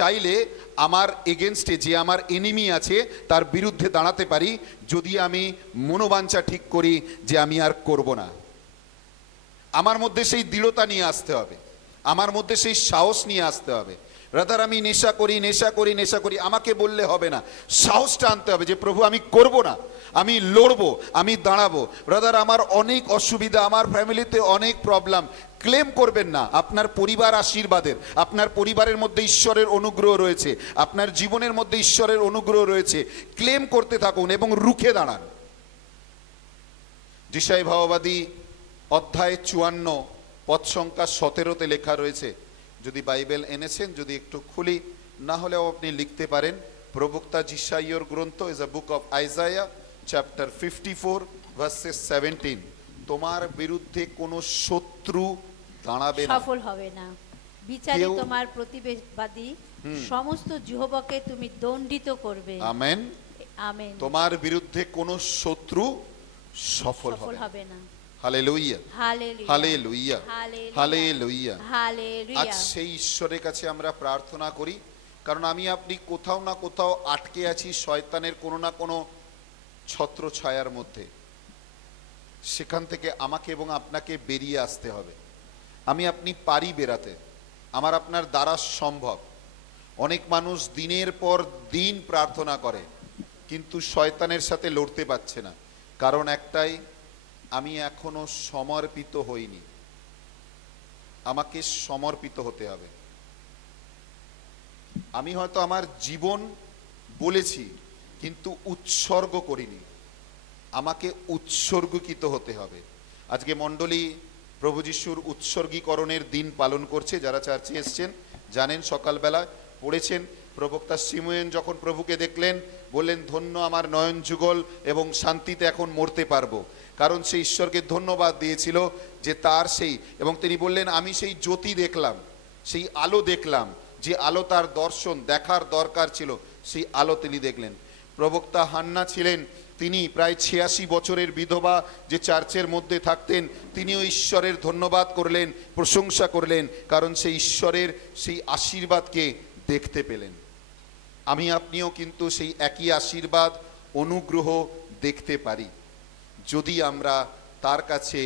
চাইলে আমার এগেনস্টে যে আমার এনিমি আছে তার বিরুদ্ধে দাঁড়াতে পারি, যদি আমি মনোবাঞ্ছা ঠিক করি যে আমি আর করব না। আমার মধ্যে সেই দৃঢ়তা নিয়ে আসতে হবে, আমার মধ্যে সেই সাহস নিয়ে আসতে হবে। ব্রাদার আমি নেশা করি নেশা করি নেশা করি, আমাকে বললে হবে না, সাহসটা আনতে হবে যে প্রভু আমি করব না, আমি লড়বো, আমি দাঁড়াবো। ব্রাদার আমার অনেক অসুবিধা, আমার ফ্যামিলিতে অনেক প্রবলেম, ক্লেম করবেন না। আপনার পরিবার আশীর্বাদের, আপনার পরিবারের মধ্যে ঈশ্বরের অনুগ্রহ রয়েছে, আপনার জীবনের মধ্যে ঈশ্বরের অনুগ্রহ রয়েছে, ক্লেম করতে থাকুন এবং রুখে দাঁড়ান। যিশায় ভাববাদী অধ্যায় 54 পদ সংখ্যা 17-তে লেখা রয়েছে। যদি বাইবেল এনেছেন, যদি একটু খুলি, না হলেও আপনি লিখতে পারেন। প্রবক্তা যিশাইয়ের গ্রন্থ is a book of Isaiah chapter 54 versus 17। তোমার বিরুদ্ধে কোনো শত্রু দাঁড়াবে না, সফল হবে না। বিচারে তোমার প্রতিবাদী সমস্ত জিহ্বাকে তুমি দণ্ডিত করবে। Amen amen. তোমার বিরুদ্ধে কোনো শত্রু সফল হবে না। Hallelujah hallelujah hallelujah hallelujah. আজ সেই ঈশ্বরের কাছে আমরা প্রার্থনা করি, কারণ আমি আপনি কোথাও না কোথাও আটকে আছি শয়তানের কোনো না কোনো ছত্র ছায়ার মধ্যে। সেখান থেকে আমাকে এবং আপনাকে বেরিয়ে আসতে হবে। আমি আপনি পারি বেরাতে, আমার আপনার দ্বারা সম্ভব। অনেক মানুষ দিনের পর দিন প্রার্থনা করে কিন্তু শয়তানের সাথে লড়তে পারছে না। কারণ একটাই, আমি এখনো সমর্পিত হইনি। আমাকে সমর্পিত হতে হবে। আমি হয়তো আমার জীবন বলেছি কিন্তু উৎসর্গ করিনি, আমাকে উৎসর্গীকৃত হতে হবে। আজকে মণ্ডলী প্রভু যিশুর উৎসর্গীকরণের দিন পালন করছে। যারা চার্চে এসছেন জানেন, সকালবেলা পড়েছেন, প্রবক্তা শিমুয়েন যখন প্রভুকে দেখলেন বললেন, ধন্য আমার নয়ন যুগল এবং শান্তিতে এখন মরতে পারবো। কারণ সে ঈশ্বরকে ধন্যবাদ দিয়েছিল যে তার সেই, এবং তিনি বললেন আমি সেই জ্যোতি দেখলাম, সেই আলো দেখলাম, যে আলো তার দর্শন দেখার দরকার ছিল, সেই আলো তিনি দেখলেন। প্রবক্তা হান্না ছিলেন, তিনি প্রায় 86 বছরের বিধবা, যে চার্চের মধ্যে থাকতেন, তিনিও ঈশ্বরের ধন্যবাদ করলেন, প্রশংসা করলেন, কারণ সেই ঈশ্বরের সেই আশীর্বাদকে দেখতে পেলেন। আমি আপনিও কিন্তু সেই একই আশীর্বাদ অনুগ্রহ দেখতে পারি যদি আমরা তার কাছে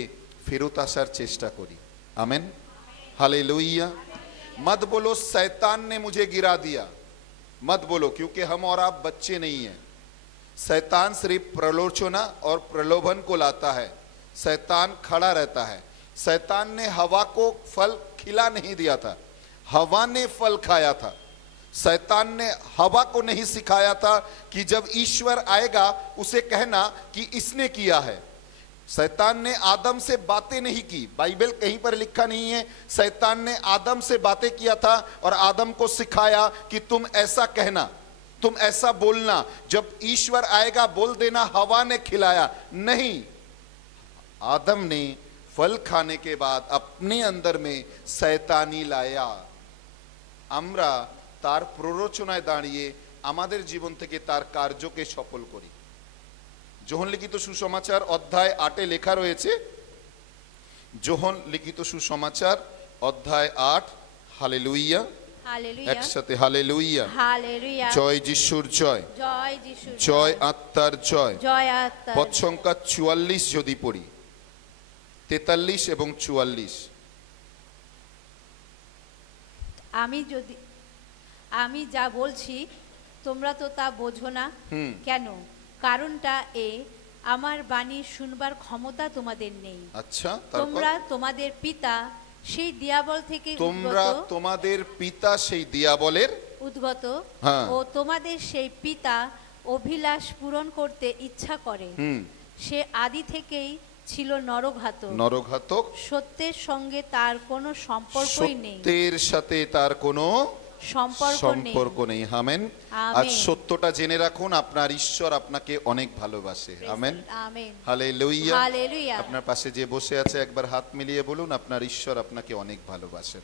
ফেরত আসার চেষ্টা করি। Amen hallelujah. मत बोलो शैतान ने मुझे गिरा दिया, मत बोलो, क्योंकि हम और आप बच्चे नहीं हैं। शैतान सिर्फ प्रलोचना और प्रलोभन को लाता है। शैतान खड़ा रहता है। शैतान ने हवा को फल खिला नहीं दिया था, हवा ने फल खाया था। शैतान ने हवा को नहीं सिखाया था कि जब ईश्वर आएगा उसे कहना कि इसने किया है। शैतान ने आदम से बातें नहीं की, बाइबल कहीं पर लिखा नहीं है शैतान ने आदम से बातें किया था और आदम को सिखाया कि तुम ऐसा कहना, तुम ऐसा बोलना, जब ईश्वर आएगा बोल देना हवा ने खिलाया। नहीं, आदम ने फल खाने के बाद अपने अंदर में शैतानी लाया। আমরা তার প্ররোচনায় দাঁড়িয়ে আমাদের জীবন থেকে তার কার্যকে সফল করি। যোহন লিখিত সুসমাচার অধ্যায় 8 লেখা রয়েছে, যোহন লিখিত সুসমাচার অধ্যায় 8। হালেলুয়া একসাথে হালেলুয়া। জয় যিশুর জয়, জয় আত্মার জয়। পদ সংখ্যা 44 যদি পড়ি, 43 এবং 44। আমি যা বলছি তোমরা তো তা বোঝো না কেন? কারণটা এ, আমার বাণী শুনবার ক্ষমতা তোমাদের নেই। আচ্ছা, তোমরা তোমাদের পিতা সেই দিয়াবল থেকে উদ্গত ও তোমাদের সেই পিতা অভিলাষ পূরণ করতে ইচ্ছা করে। সে আদি থেকেই ছিল নরঘাতক, সত্যের সঙ্গে তার কোনো সম্পর্কই নেই, সত্যের সাথে তার কোনো সম্পর্ক নেই। আমেন। আজ সত্যটা জেনে রাখুন, আপনার ঈশ্বর আপনাকে অনেক ভালোবাসে। Amen hallelujah. আপনার পাশে যে বসে আছে একবার হাত মিলিয়ে বলুন, আপনার ঈশ্বর আপনাকে অনেক ভালোবাসে।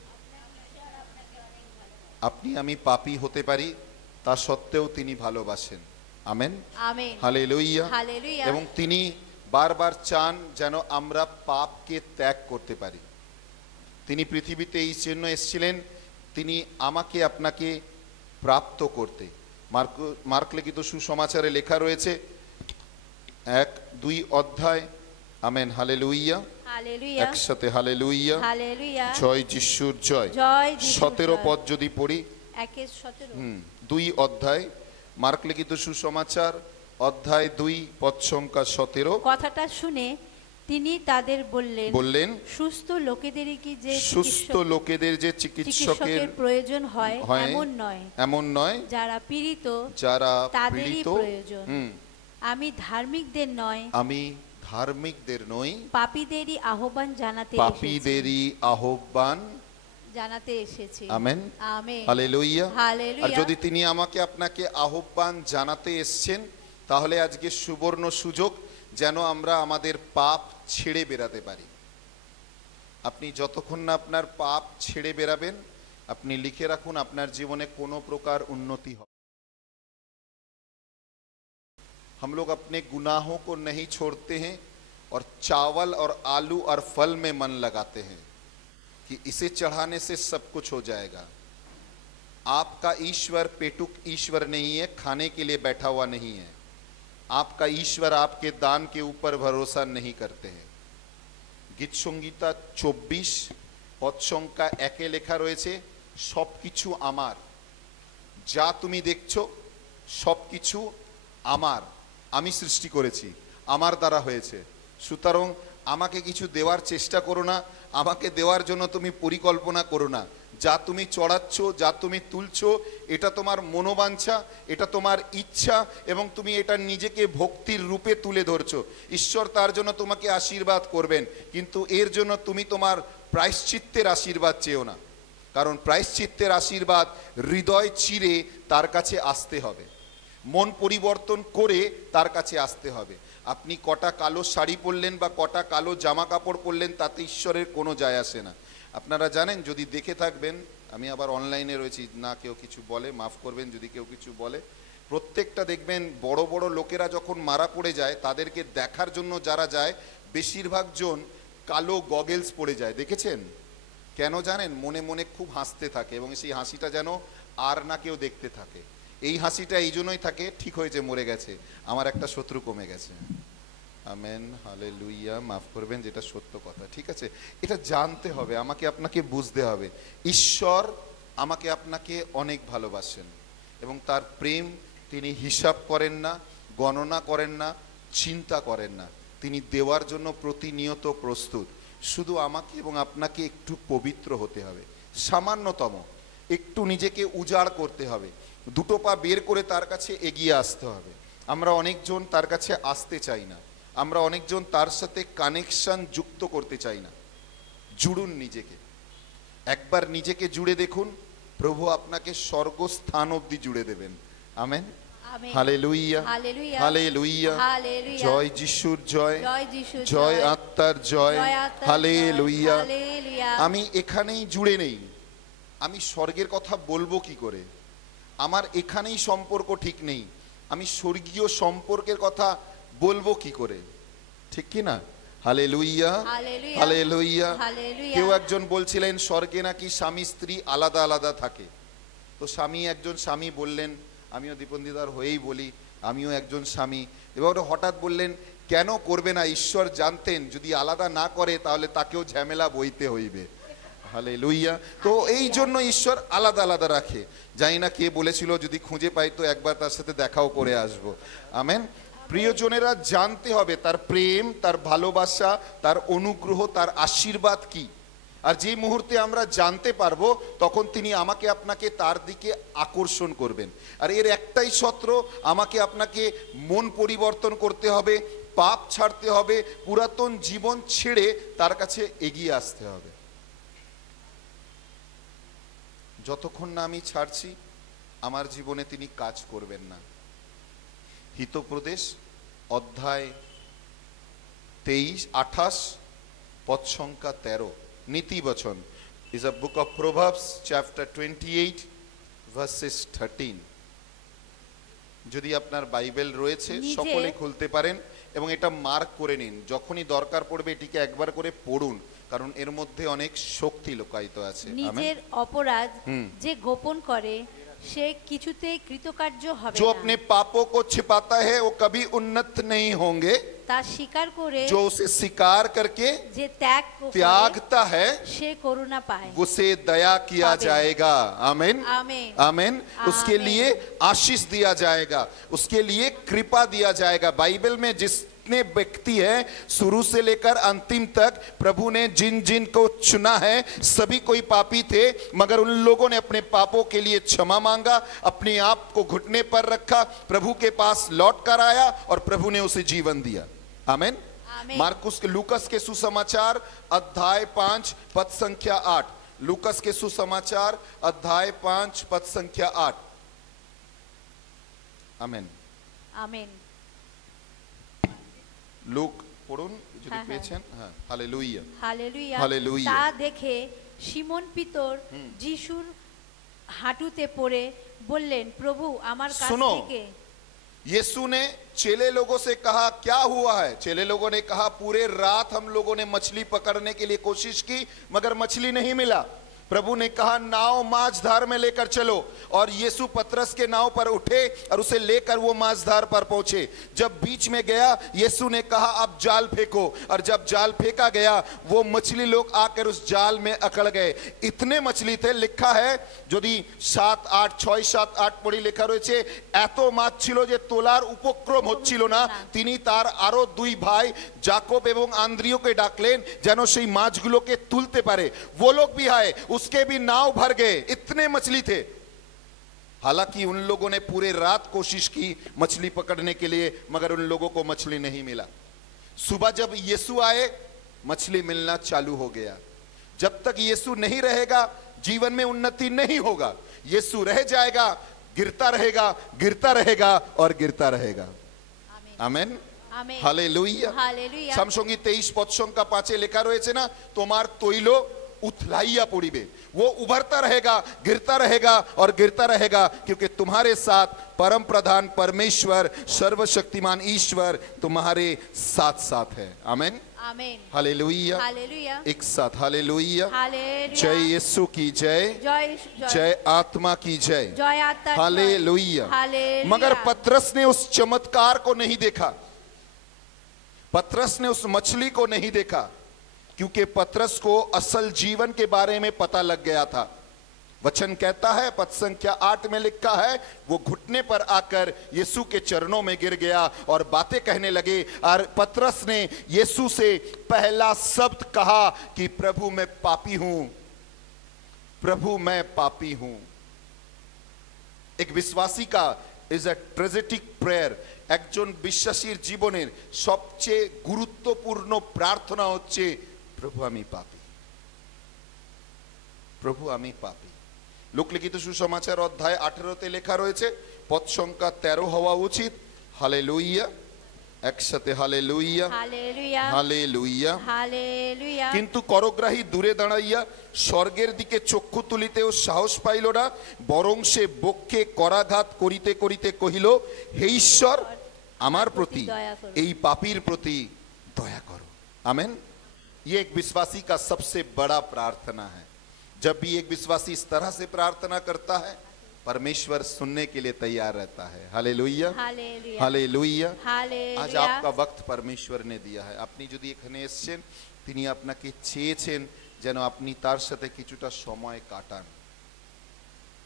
আপনি আমি পাপী হতে পারি, তা সত্ত্বেও তিনি ভালোবাসেন। Amen hallelujah. এবং তিনি বারবার চান যেন আমরা পাপকে ত্যাগ করতে পারি। তিনি পৃথিবীতে এই জন্য এসেছিলেন, তিনি আমাকে আপনাকে প্রাপ্ত করতে। মার্ক লিখিত সুসমাচারে লেখা রয়েছে 1-2 অধ্যায়। আমেন, হালেলুইয়া, হালেলুয়া, একসাথে হালেলুইয়া, হালেলুয়া, জয় যিশুর জয়। জয় যিশুর 17 জয়। পদ যদি পড়ি, 1:17, 2 অধ্যায়, মার্ক লিখিত সুসমাচার অধ্যায় 2 পদ সংখ্যা 17। কথাটা শুনে তিনি তাদের বললেন, সুস্থ লোকেদের যে চিকিৎসকের প্রয়োজন হয় এমন নয়, যারা পীড়িত তাদেরই প্রয়োজন। আমি ধার্মিকদের নই, পাপীদেরই আহ্বান জানাতে এসেছি। আমেন, আমেন, হালেলুয়া, হালেলুয়া। আর যদি তিনি আমাকে আপনাকে আহ্বান জানাতে এসেছেন, তাহলে আজকে সুবর্ণ সুযোগ যেন আমরা আমাদের পাপ ছেড়ে বেরাতে পারি। আপনি যতক্ষণ না আপনার পাপ ছেড়ে বেরাবেন, আপনি লিখে রাখুন, আপনার জীবনে কোনো প্রকার উন্নতি হবে। हम लोग अपने गुनाहों को नहीं छोड़ते हैं और चावल और आलू और फल में मन लगाते हैं कि इसे चढ़ाने से सब कुछ हो जाएगा। आपका ईश्वर पेटुक ईश्वर नहीं है, खाने के लिए बैठा हुआ नहीं है। आपका ईश्वर आपके दान के ऊपर भरोसा नहीं करते हैं। गीत संगीता 24 पद संख्या 1 লেখা রয়েছে, সবকিছু আমার, যা তুমি দেখছো সবকিছু আমার, আমি সৃষ্টি করেছি, আমার দ্বারা হয়েছে। সুতরাং আমাকে কিছু দেওয়ার চেষ্টা করো না, আমাকে দেওয়ার জন্য তুমি পরিকল্পনা করো না। যা তুমি চড়াচ্ছ, যা তুমি তুলছো, এটা তোমার মনোবাঞ্ছা, এটা তোমার ইচ্ছা, এবং তুমি এটা নিজেকে ভক্তির রূপে তুলে ধরছো। ঈশ্বর তার জন্য তোমাকে আশীর্বাদ করবেন, কিন্তু এর জন্য তুমি তোমার প্রায়শ্চিত্তের আশীর্বাদ চেও না, কারণ প্রায়শ্চিত্তের আশীর্বাদ হৃদয় চিরে তার কাছে আসতে হবে, মন পরিবর্তন করে তার কাছে আসতে হবে। আপনি কটা কালো শাড়ি পরলেন বা কটা কালো জামা কাপড় পরলেন, তাতে ঈশ্বরের কোনো যায় আসে না। আপনারা জানেন, যদি দেখে থাকবেন, আমি আবার অনলাইনে রয়েছি, না কেউ কিছু বলে মাফ করবেন যদি কেউ কিছু বলে, প্রত্যেকটা দেখবেন বড় বড় লোকেরা যখন মারা পড়ে যায়, তাদেরকে দেখার জন্য যারা যায়, বেশিরভাগ জন কালো গগেলস পরে যায়। দেখেছেন কেন জানেন? মনে মনে খুব হাসতে থাকে, এবং সেই হাসিটা যেন আর না কেউ দেখতে থাকে। এই হাসিটা এই জন্যই থাকে, ঠিক হয়েছে, মরে গেছে, আমার একটা শত্রু কমে গেছে। আমেন, হালেলুয়া, মাফ করবেন, যেটা সত্য কথা। ঠিক আছে, এটা জানতে হবে, আমাকে আপনাকে বুঝতে হবে। ঈশ্বর আমাকে আপনাকে অনেক ভালোবাসেন, এবং তার প্রেম তিনি হিসাব করেন না, গণনা করেন না, চিন্তা করেন না। তিনি দেওয়ার জন্য প্রতিনিয়ত প্রস্তুত। শুধু আমাকে এবং আপনাকে একটু পবিত্র হতে হবে, সামান্যতম একটু নিজেকে উজাড় করতে হবে, দুটো পা বের করে তার কাছে এগিয়ে আসতে হবে। আমরা অনেকজন তার কাছে আসতে চাই না, আমরা অনেকজন তার সাথে কানেকশন যুক্ত করতে চাই না। জুড়ুন নিজেকে, একবার নিজেকে জুড়ে দেখুন, প্রভু আপনাকে স্বর্গস্থান অবধি জুড়ে দেবেন। আমেন, হালেলুয়া, হালেলুয়া, জয় যিশুর জয়, জয় আত্মার জয়, হালেলুয়া। আমি এখানেই জুড়ে নেই, আমি স্বর্গের কথা বলবো কি করে? আমার এখানেই সম্পর্ক ঠিক নেই, আমি স্বর্গীয় সম্পর্কের কথা বলবো কি করে? ঠিক কি না? Hallelujah, hallelujah. কেউ একজন বলছিলেন স্বর্গে নাকি স্বামী স্ত্রী আলাদা আলাদা থাকে। তো একজন স্বামী বললেন, আমিও দীপন্দিদার হয়েই বলি, আমিও একজন স্বামী। এবার হঠাৎ বললেন, কেন করবে না? ঈশ্বর জানতেন যদি আলাদা না করে তাহলে তাকেও ঝামেলা বইতে হইবে। হালেলুয়া। তো এই জন্য ঈশ্বর আলাদা আলাদা রাখে। জানি না কে বলেছিল, যদি খুঁজে পাই তো একবার তার সাথে দেখাও করে আসবো। আমেন। প্রিয়জনেরা, জানতে হবে তার প্রেম, তার ভালোবাসা, তার অনুগ্রহ, তার আশীর্বাদ কি। আর যে মুহূর্তে আমরা জানতে পারবো, তখন তিনি আমাকে আপনাকে তার দিকে আকর্ষণ করবেন। আর এর একটাই সত্র, আমাকে আপনাকে মন পরিবর্তন করতে হবে, পাপ ছাড়তে হবে, পুরাতন জীবন ছেড়ে তার কাছে এগিয়ে আসতে হবে। যতক্ষণ না আমি ছাড়ছি, আমার জীবনে তিনি কাজ করবেন না। হিতোপদেশ অধ্যায় 28 পদ সংখ্যা 13, নীতি বচন is a book of Proverbs chapter 28 verses 13। যদি আপনার বাইবেল রয়েছে সকলে খুলতে পারেন এবং এটা মার্ক করে নিন। যখনই দরকার পড়বে এটিকে একবার করে পড়ুন, কারণ এর মধ্যে অনেক শক্তি লুকায়িত আছে। নিজের অপরাধ যে গোপন করে সে কিছুতেই কৃতকার্য হবে जो না। अपने पापों को छिपाता है वो कभी उन्नत नहीं होंगे। তা স্বীকার করে जो उसे स्वीकार करके যে ত্যাগ করে त्यागता है সে করুণা पाए। उसे दया किया आमीन। जाएगा। आमीन आमीन। आमीन। उसके आमीन। लिए आशीष दिया जाएगा, उसके लिए कृपा दिया जाएगा। बाइबल में जितने व्यक्ति है शुरू से लेकर अंतिम तक प्रभु ने जिन जिन को चुना है सभी कोई पापी थे, मगर उन लोगों ने अपने पापों के लिए क्षमा मांगा, अपने आप को घुटने पर रखा, प्रभु के पास लौट कर आया और प्रभु ने उसे जीवन दिया। आमीन। मार्कुस के लूकस के सुसमाचार अध्याय 5 पद संख्या 8। लूकस के सुसमाचार अध्याय 5 पद संख्या 8। आमीन आमीन। লুক পড়ুন যদি পেয়েছেন। হ্যাঁ, হালেলুয়া হালেলুয়া। হালেলুয়া। তা দেখে সিমন পিতর যিশুর হাঁটুতে পড়ে বললেন, প্রভু আমার কাছ सुनो, থেকে। यीशु ने चेले लोगों से कहा क्या हुआ है? चेले लोगों ने कहा पूरे रात हम लोगों ने मछली पकड़ने के लिए कोशिश की मगर मछली नहीं मिला। प्रभु ने कहा नाव माझधार में लेकर चलो, और यीशु पतरस के नाव पर उठे और उसे लेकर वो माझधार पर पहुंचे। जब बीच में गया यीशु ने कहा अब जाल फेंको, और जब जाल फेंका गया वो मछली लोग आकर उस जाल में अकड़ गए। इतने मछली थे, लिखा है যদি 7 8 6 7 8 পড়ি লেখা রয়েছে এত মাছ ছিল যে তোলার উপক্রম হচ্ছিল না। তিনি তার আরো দুই ভাই जाकोब एवं आंद्रियो के डाकलेन যেন সেই মাছগুলোকে তুলতে পারে। वो लोग भी आए, उसके भी नाव भर गए, इतने मछली थे। हालांकि उन लोगों ने पूरे रात कोशिश की मछली पकड़ने के लिए मगर उन लोगों को मछली नहीं मिला। सुबह जब यीशु आए मछली मिलना चालू हो गया। जब तक यीशु नहीं रहेगा जीवन में उन्नति नहीं होगा। यीशु रह जाएगा, गिरता रहेगा, गिरता रहेगा और गिरता रहेगा। आमीन हालेलुया हालेलुया। समसंगी 23 पद संख्या 5 লেখা রয়েছে না, তোমার তৈল उथलाइया पड़िबे। वो उभरता रहेगा, गिरता रहेगा और गिरता रहेगा, क्योंकि तुम्हारे साथ परम प्रधान परमेश्वर सर्वशक्तिमान ईश्वर तुम्हारे साथ साथ है। आमीन आमीन हालेलुया। हालेलुया। एक साथ हालेलुया। हालेलुया। जय यीशु की जय, जय जय आत्मा की जय, जय आत्मा की हालेलुया। हालेलुया। मगर पतरस ने उस चमत्कार को नहीं देखा, पतरस ने उस मछली को नहीं देखा, क्योंकि पतरस को असल जीवन के बारे में पता लग गया था। वचन कहता है पद संख्या 8 में लिखा है वो घुटने पर आकर यीशु के चरणों में गिर गया और बातें कहने लगे। और पतरस ने यीशु से पहला शब्द कहा कि प्रभु मैं पापी हूं, प्रभु मैं पापी हूं। एक विश्वासी का इज अ ट्रेजेटिक प्रेयर। একজন বিশ্বাসীর জীবনের সবচেয়ে গুরুত্বপূর্ণ প্রার্থনা হচ্ছে প্রভু আমি পাপী, প্রভু আমি পাপী। লোকলিখিত সুসমাচার অধ্যায় 18 লেখা রয়েছে পদ সংখ্যা 13 হওয়া উচিত। হালেলুয়া একসাথে হালেলুয়া হালেলুয়া হালেলুয়া হালেলুয়া। কিন্তু করগ্রাহী দূরে দাঁড়াইয়া স্বর্গের দিকে চক্ষু তুলিতেও সাহস পাইল না, বরং সে বক্ষে করাঘাত করিতে করিতে কহিল হে ঈশ্বর আমার প্রতি এই পাপীর প্রতি দয়া করো। आमीन। ये एक विश्वासी का सबसे बड़ा प्रार्थना है। जब भी एक विश्वासी इस तरह से प्रार्थना करता है परमेश्वर सुनने के लिए तैयार रहता है। Hallelujah hallelujah hallelujah. हालेलुया। आज आपका वक्त परमेश्वर ने दिया है। আপনি যদি এখানে এসেছেন তিনি আপনাকে চেয়েছেন যেন আপনি তার সাথে কিছুটা সময় কাটান।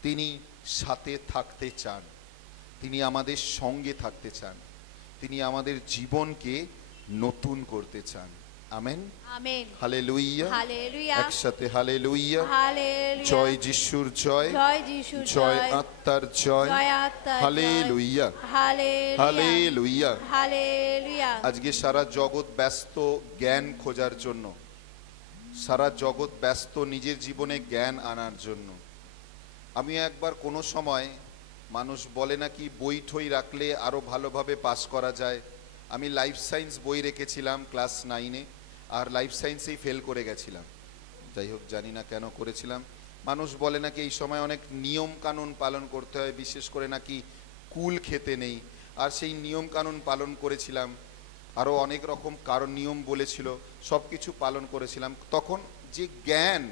তিনি সাথে থাকতে চান, তিনি আমাদের সঙ্গে থাকতে চান, তিনি আমাদের জীবনকে নতুন করতে চান। আমেন আমেন হালেলুয়া হালেলুয়া একসাথে হালেলুয়া হালেলুয়া। জয় যিশুর জয়, জয় যিশুর জয় জয়, আত্মার জয়, জয় আত্মার জয়। Hallelujah hallelujah hallelujah. হালেলুয়া। আজকে সারা জগৎ ব্যস্ত জ্ঞান খোঁজার জন্য, সারা জগৎ ব্যস্ত নিজের জীবনে জ্ঞান আনার জন্য। আমি একবার কোনো সময় মানুষ বলে নাকি বই ঠই রাখলে আরো ভালোভাবে পাস করা যায়। আমি লাইফ সায়েন্স বই রেখেছিলাম ক্লাস 9-এ, আর লাইফ সায়েন্সেই ফেল করে গেছিলাম। যাই হোক জানি না কেন করেছিলাম। মানুষ বলে নাকি এই সময় অনেক নিয়ম কানুন পালন করতে হয়, বিশেষ করে নাকি কুল খেতে নেই, আর সেই নিয়ম কানুন পালন করেছিলাম। আরও অনেক রকম কারণ নিয়ম বলেছিল, সব কিছু পালন করেছিলাম। তখন যে জ্ঞান,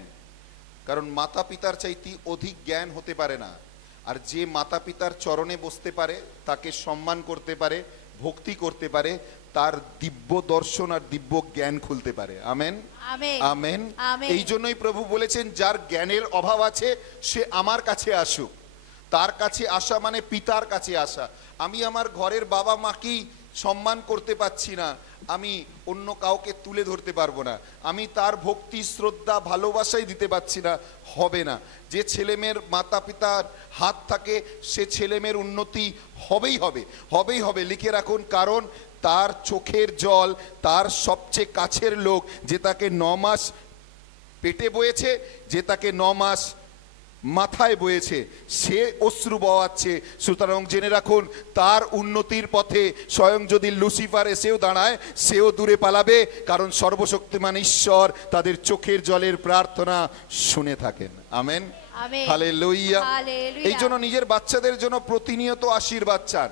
কারণ মাতা পিতার চাইতে অধিক জ্ঞান হতে পারে না। আর যে মাতা পিতার চরণে বসতে পারে, তাকে সম্মান করতে পারে, ভক্তি করতে পারে, তার দিব্য দর্শন আর দিব্য জ্ঞান খুলতে পারে। Amen, amen. এই জন্যই প্রভু বলেছেন, যার জ্ঞানের অভাব আছে সে আমার কাছে আসুক। তার কাছে আসা মানে পিতার কাছে আসা। আমি আমার ঘরের বাবা মাকেই সম্মান করতে পারছি না, আমি অন্য কাউকে তুলে ধরতে পারবো না। আমি তার ভক্তি, শ্রদ্ধা, ভালোবাসাই দিতে পারছি না, হবে না। যে ছেলেমেয়ের মাতা পিতার হাত থাকে সে ছেলেমেয়ের উন্নতি হবেই হবে, হবেই হবে। লিখে রাখুন, কারণ তার চোখের জল তার সবচেয়ে কাছের লোক, যে তাকে 9 মাস পেটে বয়েছে, যে তাকে 9 মাস মাথায় বয়েছে, সে অশ্রু বওয়াচ্ছে। সুতরাং জেনে রাখুন, তার উন্নতির পথে স্বয়ং যদি লুসিফার এসেও দাঁড়ায়, সেও দূরে পালাবে, কারণ সর্বশক্তিমান ঈশ্বর তাদের চোখের জলের প্রার্থনা শুনে থাকেন। Amen, hallelujah. এই জন্য নিজের বাচ্চাদের জন্য প্রতিনিয়ত আশীর্বাদ চান,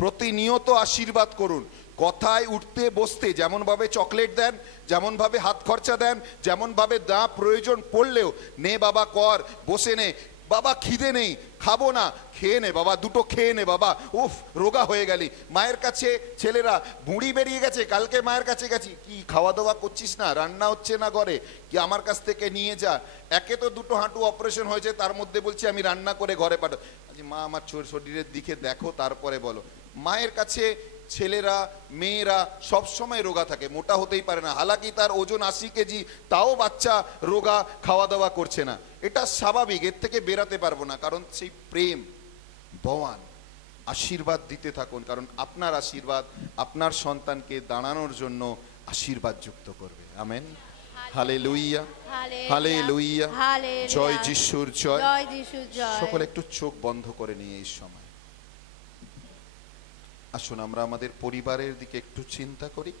প্রতিনিয়ত আশীর্বাদ করুন। কথায় উঠতে বসতে যেমন ভাবে চকলেট দেন, যেমন ভাবে হাত খরচা দেন, যেমন ভাবে দা প্রয়োজন পড়লেও, নে বাবা কর, বসে নে বাবা, খিদে নেই খাবো না, খেয়ে নে বাবা, দুটো খেয়ে নে বাবা, উফ রোগা হয়ে গেলি। মায়ের কাছে ছেলেরা বুড়ি বেরিয়ে গেছে, কালকে মায়ের কাছে গেছি, কি খাওয়া দাওয়া করছিস না, রান্না হচ্ছে না ঘরে, কি আমার কাছ থেকে নিয়ে যা। একে তো দুটো হাঁটু অপারেশন হয়েছে, তার মধ্যে বলছি আমি রান্না করে ঘরে পাঠাবো। মা আমার শরীরের দিকে দেখো তারপরে বলো। মায়ের কাছে ছেলেরা মেয়েরা সব সময় রোগা থাকে, মোটা হতেই পারে না। হালাকি তার ওজন 80 কেজি, তাও বাচ্চা রোগা, খাওয়া দাওয়া করছে না। এটা স্বাভাবিক, এর থেকে বেরাতে পারবো না। কারণ সেই প্রেম বওয়ান, আশীর্বাদ দিতে থাকুন, কারণ আপনার আশীর্বাদ আপনার সন্তানকে দাঁড়ানোর জন্য আশীর্বাদ যুক্ত করবে। আমেন, হালেলুয়া, হালেলুয়া, জয় যিশুর জয়। সকলে একটু চোখ বন্ধ করে নিয়ে এই সময় আসুন আমরা আমাদের পরিবারের দিকে একটু চিন্তা করি,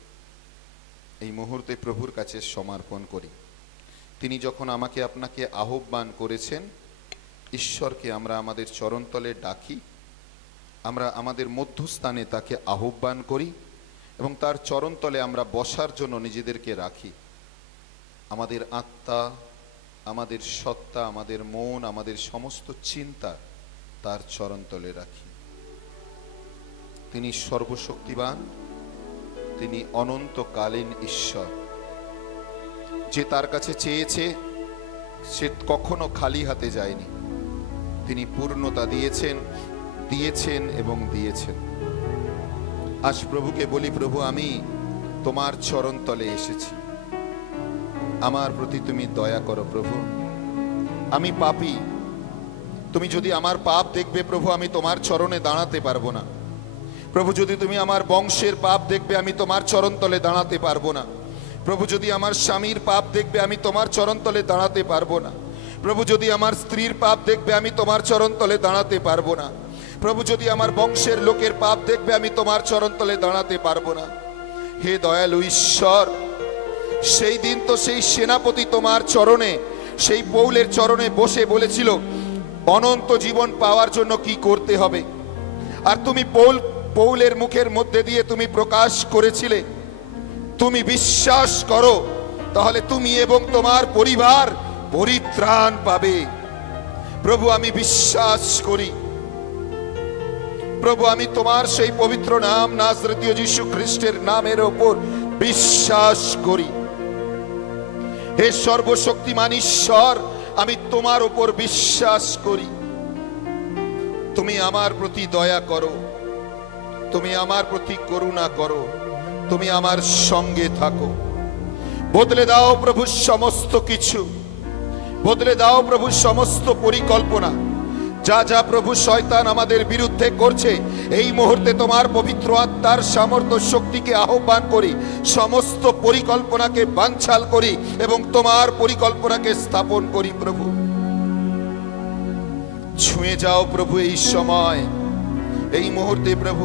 এই মুহূর্তে প্রভুর কাছে সমর্পণ করি। তিনি যখন আমাকে আপনাকে আহ্বান করেছেন, ঈশ্বরকে আমরা আমাদের চরণতলে ডাকি, আমরা আমাদের মধ্যস্থানে তাকে আহ্বান করি এবং তার চরণতলে আমরা বসার জন্য নিজেদেরকে রাখি। আমাদের আত্মা, আমাদের সত্তা, আমাদের মন, আমাদের সমস্ত চিন্তা তার চরণতলে রাখি। তিনি সর্বশক্তিমান, তিনি অনন্তকালীন ঈশ্বর। যে তার কাছে চেয়েছে সে কখনো খালি হাতে যায়নি। তিনি পূর্ণতা দিয়েছেন, দিয়েছেন এবং দিয়েছেন। আজ প্রভুকে বলি, প্রভু আমি তোমার চরণতলে এসেছি, আমার প্রতি তুমি দয়া করো প্রভু। আমি পাপী, তুমি যদি আমার পাপ দেখবে প্রভু, আমি তোমার চরণে দাঁড়াতে পারবো না। প্রভু যদি তুমি আমার বংশের পাপ দেখবে, আমি তোমার চরণতলে দাঁড়াতে পারবো না। প্রভু যদি আমার স্বামীর পাপ দেখবে, আমি তোমার চরণতলে দাঁড়াতে পারবো না। প্রভু যদি আমার স্ত্রীর পাপ দেখবে, আমি তোমার চরণতলে দাঁড়াতে পারবো না। প্রভু যদি আমার বংশের লোকের পাপ দেখবে, আমি তোমার চরণতলে দাঁড়াতে পারবো না। হে দয়ালু ঈশ্বর, সেই দিন তো সেই সেনাপতি তোমার চরণে, সেই পৌলের চরণে বসে বলেছিল অনন্ত জীবন পাওয়ার জন্য কি করতে হবে। আর তুমি পৌলের মুখের মধ্যে দিয়ে তুমি প্রকাশ করেছিলে, তুমি বিশ্বাস করো তাহলে তুমি এবং তোমার পরিবার পরিত্রাণ পাবে। প্রভু আমি বিশ্বাস করি, প্রভু আমি তোমার সেই পবিত্র নাম নাজরেতীয় যীশু খ্রিস্টের নামের ওপর বিশ্বাস করি। হে সর্বশক্তিমান ঈশ্বর, আমি তোমার ওপর বিশ্বাস করি। তুমি আমার প্রতি দয়া করো, তুমি আমার প্রতি করুণা করো, তুমি আমার সঙ্গে থাকো। বদলে দাও প্রভু সমস্ত কিছু, বদলে দাও প্রভু সমস্ত পরিকল্পনা। যা যা প্রভু শয়তান আমাদের বিরুদ্ধে করছে, এই মুহূর্তে তোমার পবিত্র আত্মার সামর্থ্য শক্তিকে আহ্বান করি, সমস্ত পরিকল্পনাকে বানচাল করি এবং তোমার পরিকল্পনাকে স্থাপন করি। প্রভু ছুঁয়ে যাও প্রভু এই সময়, এই মুহূর্তে প্রভু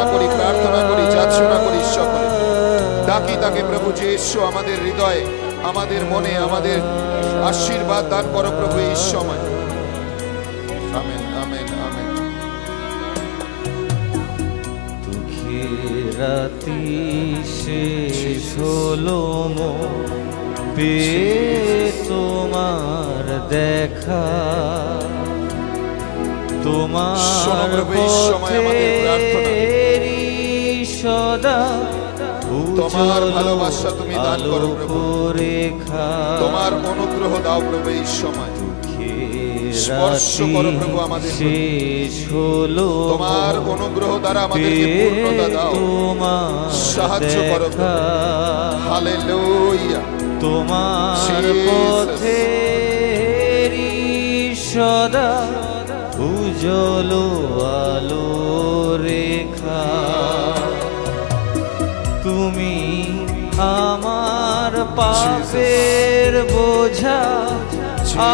বাকি থাকে প্রভু যীশু আমাদের হৃদয়ে, আমাদের মনে, আমাদের আশীর্বাদ দান করো প্রভু এই সময়। Amen, amen, amen. দুঃখের রাতি শেষ হলো পেয়ে তোমার দেখা, তোমার পথেরই সদা তোমার ভালোবাসা তুমি দান করো প্রভু, তোমার অনুগ্রহ দাও প্রভু এই সময়। স্পর্শ করো প্রভু আমাদের, তোমার অনুগ্রহ দ্বারা আমাদেরকে পূর্ণতা দাও, সাহায্য করো প্রভু। হালেলুয়া। তোমার পথেরই সদা উজ্জ্বল আলো রেখা, তুমি আমার পাপের বোঝা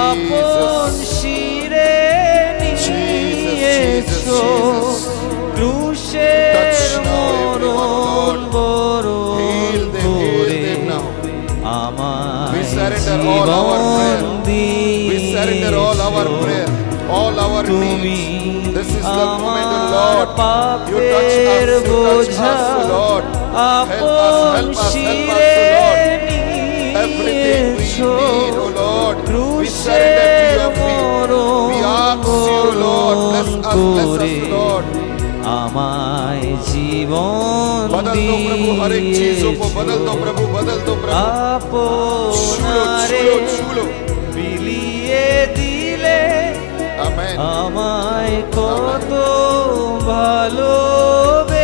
আপন শিরে নিয়েছো, ক্রুশের মরণ বরণ করে আমায় জীবন দিয়েছো, তুমি আমার পাপের বোঝা আপন শিরে নিয়েছো, ক্রুশের মরণ বরণ করে আমায় জীবন দিয়েছো, আপনারে বিলিয়ে দিলে আমায় কত ভালোবেসে,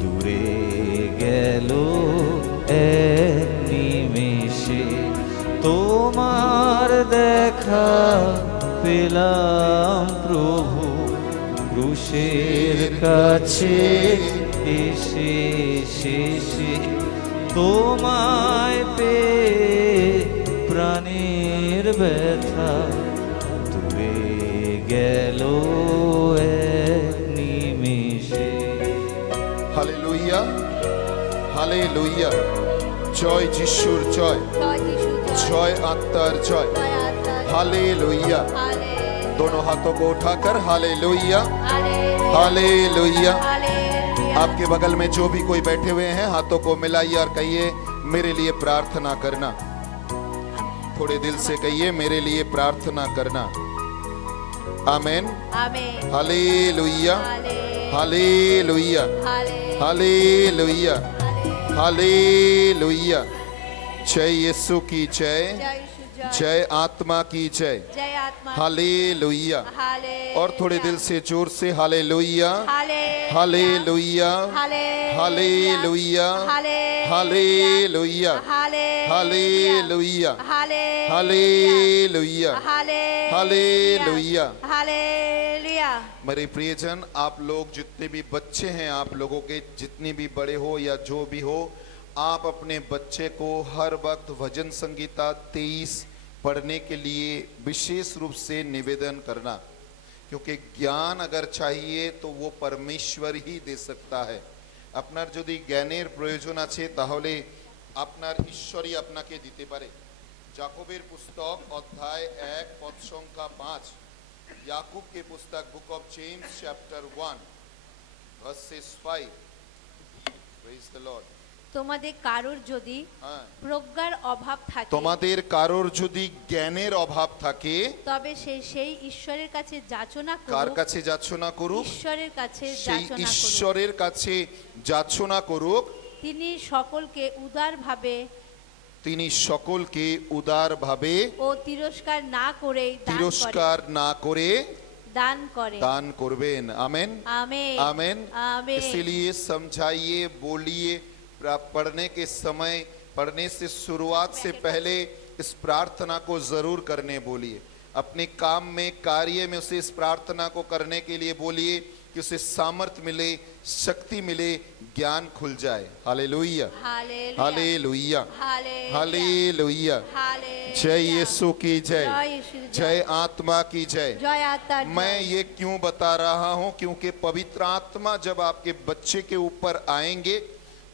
দূরে গেল এক নিমেষে তোমার দেখা পেলাম প্রভু, ক্রুশের কাছে এসে শেষে তোমায় পেয়ে প্রাণের ব্যথা দূরে গেল এক নিমেষে। Hallelujah, hallelujah. জয় যিশুর জয়, জয় आत्मार जय। हालेलुया। दोनों हाथों को उठाकर हालेलुया, हालेलुया। आपके बगल में जो भी कोई बैठे हुए हैं हाथों को मिलाइए और कहिए मेरे लिए प्रार्थना करना। थोड़े दिल से कहिए मेरे लिए प्रार्थना करना। आमेन, हालेलुया, हालेलुया, हालेलुया, हालेलुया। जय यीशु की जय, जय आत्मा की जय, हालेलुया। और थोड़े दिल से जोर से hallelujah, hallelujah, hallelujah, hallelujah, hallelujah, hallelujah, hallelujah. मेरे प्रियजन, आप लोग जितने भी बच्चे हैं, आप लोगों के जितने भी बड़े हो या जो भी हो, आप अपने बच्चे को हर वक्त भजन संगीता 23 पढ़ने के लिए विशेष रूप से निवेदन करना, क्योंकि ज्ञान अगर चाहिए तो वो परमेश्वर ही दे सकता है। আপনার যদি জ্ঞানের প্রয়োজন আছে তাহলে আপনার ঈশ্বরই আপনাকে দিতে পারে। যাকবের পুস্তক অধ্যায় 1 পদ সংখ্যা 5, याकूब के पुस्तक book of James chapter 1 verses 5। Praise the Lord। তোমাদের কারোর যদি প্রজ্ঞার অভাব থাকে, তোমাদের কারোর যদি জ্ঞানের অভাব থাকে, তবে সেই ঈশ্বরের কাছে যাচনা করুক। কার কাছে যাচনা করুক? ঈশ্বরের কাছে সেই যাচনা করুক। ঈশ্বরের কাছে যাচনা করুক। তিনি সকলকে উদারভাবে, তিনি সকলকে উদারভাবে ও তিরস্কার না করে, তিরস্কার না করে दान करें, दान করবেন। आमेन, आमेन, आमेन, आमेन। इसलिए समझाइए, बोलिए, पढ़ने के समय, पढ़ने से शुरुआत से पहले इस प्रार्थना को जरूर करने बोलिए। अपने काम में, कार्य में उसे इस प्रार्थना को करने के लिए बोलिए, कि उसे सामर्थ मिले, शक्ति मिले, ज्ञान खुल जाए। Hallelujah, hallelujah, hallelujah. जय यीशु की जय, जय आत्मा की जय। मैं ये क्यों बता रहा हूं? क्योंकि पवित्र आत्मा जब आपके बच्चे के ऊपर आएंगे,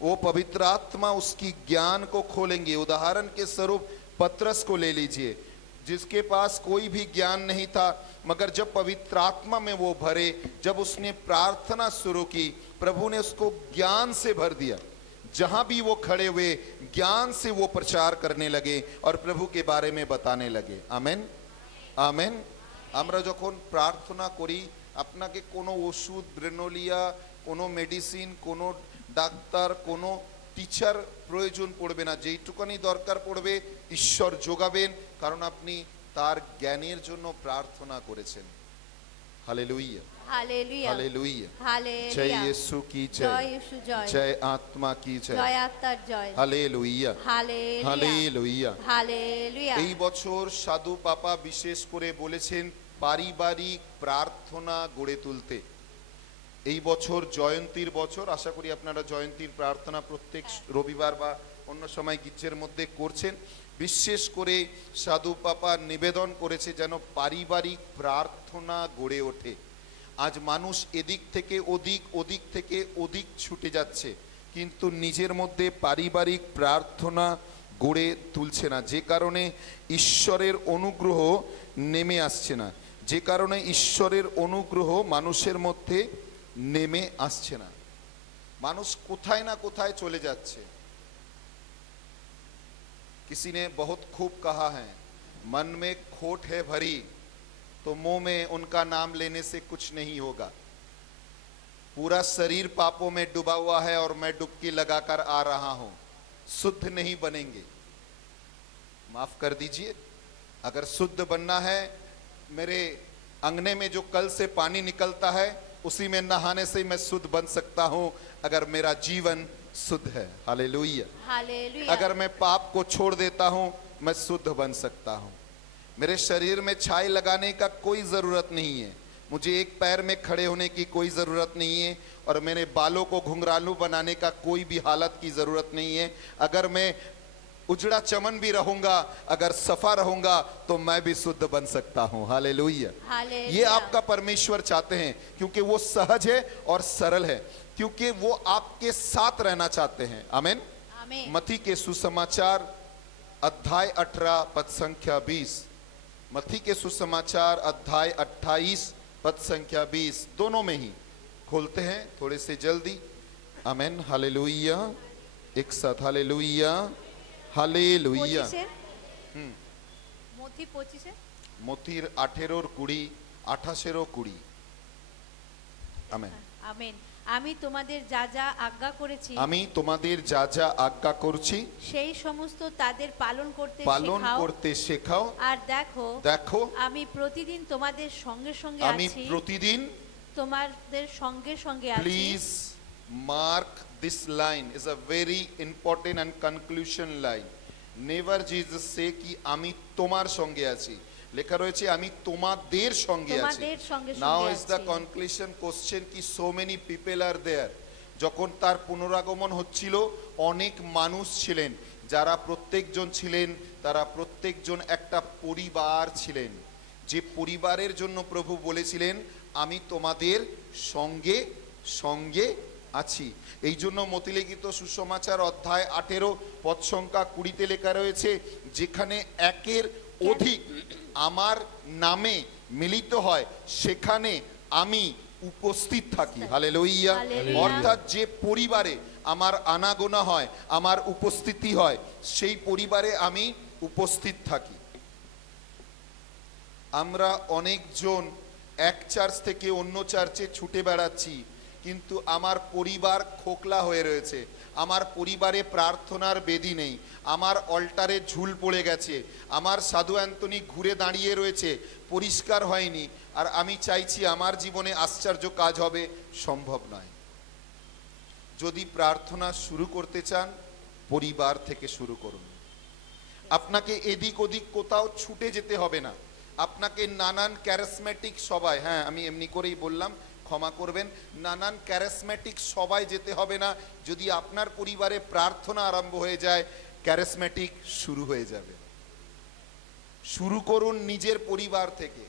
वो पवित्र आत्मा उसकी ज्ञान को खोलेंगे। उदाहरण के स्वरूप पतरस को ले लीजिए, जिसके पास कोई भी ज्ञान नहीं था, मगर जब पवित्र आत्मा में वो भरे, जब उसने प्रार्थना शुरू की, प्रभु ने उसको ज्ञान से भर दिया। जहां भी वो खड़े हुए, ज्ञान से वो प्रचार करने लगे और प्रभु के बारे में बताने लगे। आमेन, आमेन। আমরা যখন প্রার্থনা করি, আপনাকে কোনো ওষুধ, ব্রেনোলিয়া, কোনো মেডিসিন, কোনো ডাক্তার, কোনো টিচার প্রয়োজন পড়বে না। যেইটুকুনি দরকার পড়বে ঈশ্বর যোগাবেন, কারণ আপনি তার জ্ঞানের জন্য প্রার্থনা করেছেন। Hallelujah, hallelujah, hallelujah, hallelujah. जय यीशु की जय, जय यीशु जय, जय आत्मा की जय, जय आत्मार जय। Hallelujah, hallelujah, hallelujah. हालेलुया। এই বছর সাধু পাপা বিশেষ করে বলেছেন পারিবারিক প্রার্থনা গড়ে তুলতে। এই বছর জয়ন্তীর বছর, আশা করি আপনারা জয়ন্তীর প্রার্থনা প্রত্যেক রবিবার বা অন্য সময় গির্জের মধ্যে করছেন। বিশেষ করে সাধু পাপা নিবেদন করেছে যেন পারিবারিক প্রার্থনা গড়ে ওঠে। আজ মানুষ এদিক থেকে ওদিক, ওদিক থেকে ওদিক ছুটে যাচ্ছে, কিন্তু নিজের মধ্যে পারিবারিক প্রার্থনা গড়ে তুলছে না, যে কারণে ঈশ্বরের অনুগ্রহ নেমে আসছে না, যে কারণে ঈশ্বরের অনুগ্রহ মানুষের মধ্যে নেমে আসছে না। মানুষ কোথায় না কোথায় চলে যাচ্ছে। किसी ने बहुत खूब कहा है, मन में खोट है भरी तो मुंह में उनका नाम लेने से कुछ नहीं होगा। पूरा शरीर पापों में डूबा हुआ है और मैं डुबकी लगाकर आ रहा हूं, शुद्ध नहीं बनेंगे। माफ कर दीजिए, अगर शुद्ध बनना है, मेरे अंगने में जो कल से पानी निकलता है उसी में नहाने से मैं शुद्ध बन सकता हूं, अगर मेरा जीवन शुद्ध है। Hallelujah, hallelujah. अगर मैं पाप को छोड़ देता हूं, मैं शुद्ध बन सकता हूं। मेरे शरीर में छाई लगाने का कोई ज़रूरत नहीं है, मुझे एक पैर में खड़े होने की कोई ज़रूरत नहीं है, और मेरे बालों को घुंघरालू बनाने का कोई भी हालत की ज़रूरत नहीं है। अगर मैं उजड़ा चमन भी रहूंगा, अगर सफा रहूंगा, तो मैं भी शुद्ध बन सकता हूं। हालेलुया, ये आपका परमेश्वर चाहते हैं, क्योंकि वो सहज है और सरल है, क्योंकि वो आपके साथ रहना चाहते हैं। आमेन, आमेन। मत्ती के सुसमाचार अध्याय 18 पद संख्या 20, मत्ती के सुसमाचार अध्याय 28 पद संख्या 20, दोनों में ही खोलते हैं थोड़े से जल्दी। आमेन, हालेलुया, एक साथ हालेलुया, हालेलुया। মথি 25 মথির 18-20, 28-20। Amen, amen. আমি তোমাদের যা যা আজ্ঞা করেছি, আমি তোমাদের যা যা আজ্ঞা করছি সেই সমস্ত তাদের পালন করতে শেখাও। আর দেখো, দেখো, আমি প্রতিদিন তোমাদের সঙ্গে সঙ্গে আমি আছি। প্রতিদিন তোমাদের সঙ্গে সঙ্গে আছি। Please mark this line, is a very important and conclusion line. Never Jesus say कि আমি তোমার সঙ্গে আছি, লেখা রয়েছে আমি তোমাদের সঙ্গে আছি। Now is the conclusion question कि so many people are there. যখন তার পুনরাগমন হচ্ছিল, অনেক মানুষ ছিলেন, যারা প্রত্যেকজন ছিলেন, তারা প্রত্যেকজন একটা পরিবার ছিলেন, যে পরিবারের জন্য প্রভু বলেছিলেন আমি তোমাদের সঙ্গে সঙ্গে আছি। এই জন্য মতিলিখিত সুসমাচার অধ্যায় 18 পদ সংখ্যা 20 লেখা রয়েছে, যেখানে একের অধিক আমার নামে মিলিত হয় সেখানে আমি উপস্থিত থাকি। হালেলুয়া। অর্থাৎ যে পরিবারে আমার আনাগোনা হয়, আমার উপস্থিতি হয়, সেই পরিবারে আমি উপস্থিত থাকি। আমরা অনেকজন এক চার্চ থেকে অন্য চার্চে ছুটে বেড়াচ্ছি, কিন্তু আমার পরিবার খোকলা হয়ে রয়েছে, আমার পরিবারে প্রার্থনার বেদি নেই, আমার অল্টারে ঝুল পড়ে গেছে, আমার সাধু অ্যান্টনি ঘুরে দাঁড়িয়ে রয়েছে, পরিষ্কার হয়নি, আর আমি চাইছি আমার জীবনে আশ্চর্য কাজ হবে, সম্ভব নয়। যদি প্রার্থনা শুরু করতে চান, পরিবার থেকে শুরু করুন। আপনাকে এদিক ওদিক কোথাও ছুটে যেতে হবে না, আপনাকে নানান ক্যারিসমেটিক সবাই, হ্যাঁ আমি এমনি করেই বললাম, ক্ষমা করবেন, নানান ক্যারিসম্যাটিক সবাই যেতে হবে না। যদি আপনার পরিবারে প্রার্থনা আরম্ভ হয়ে যায়, ক্যারিসম্যাটিক শুরু হয়ে যাবে। শুরু করুন নিজের পরিবার থেকে।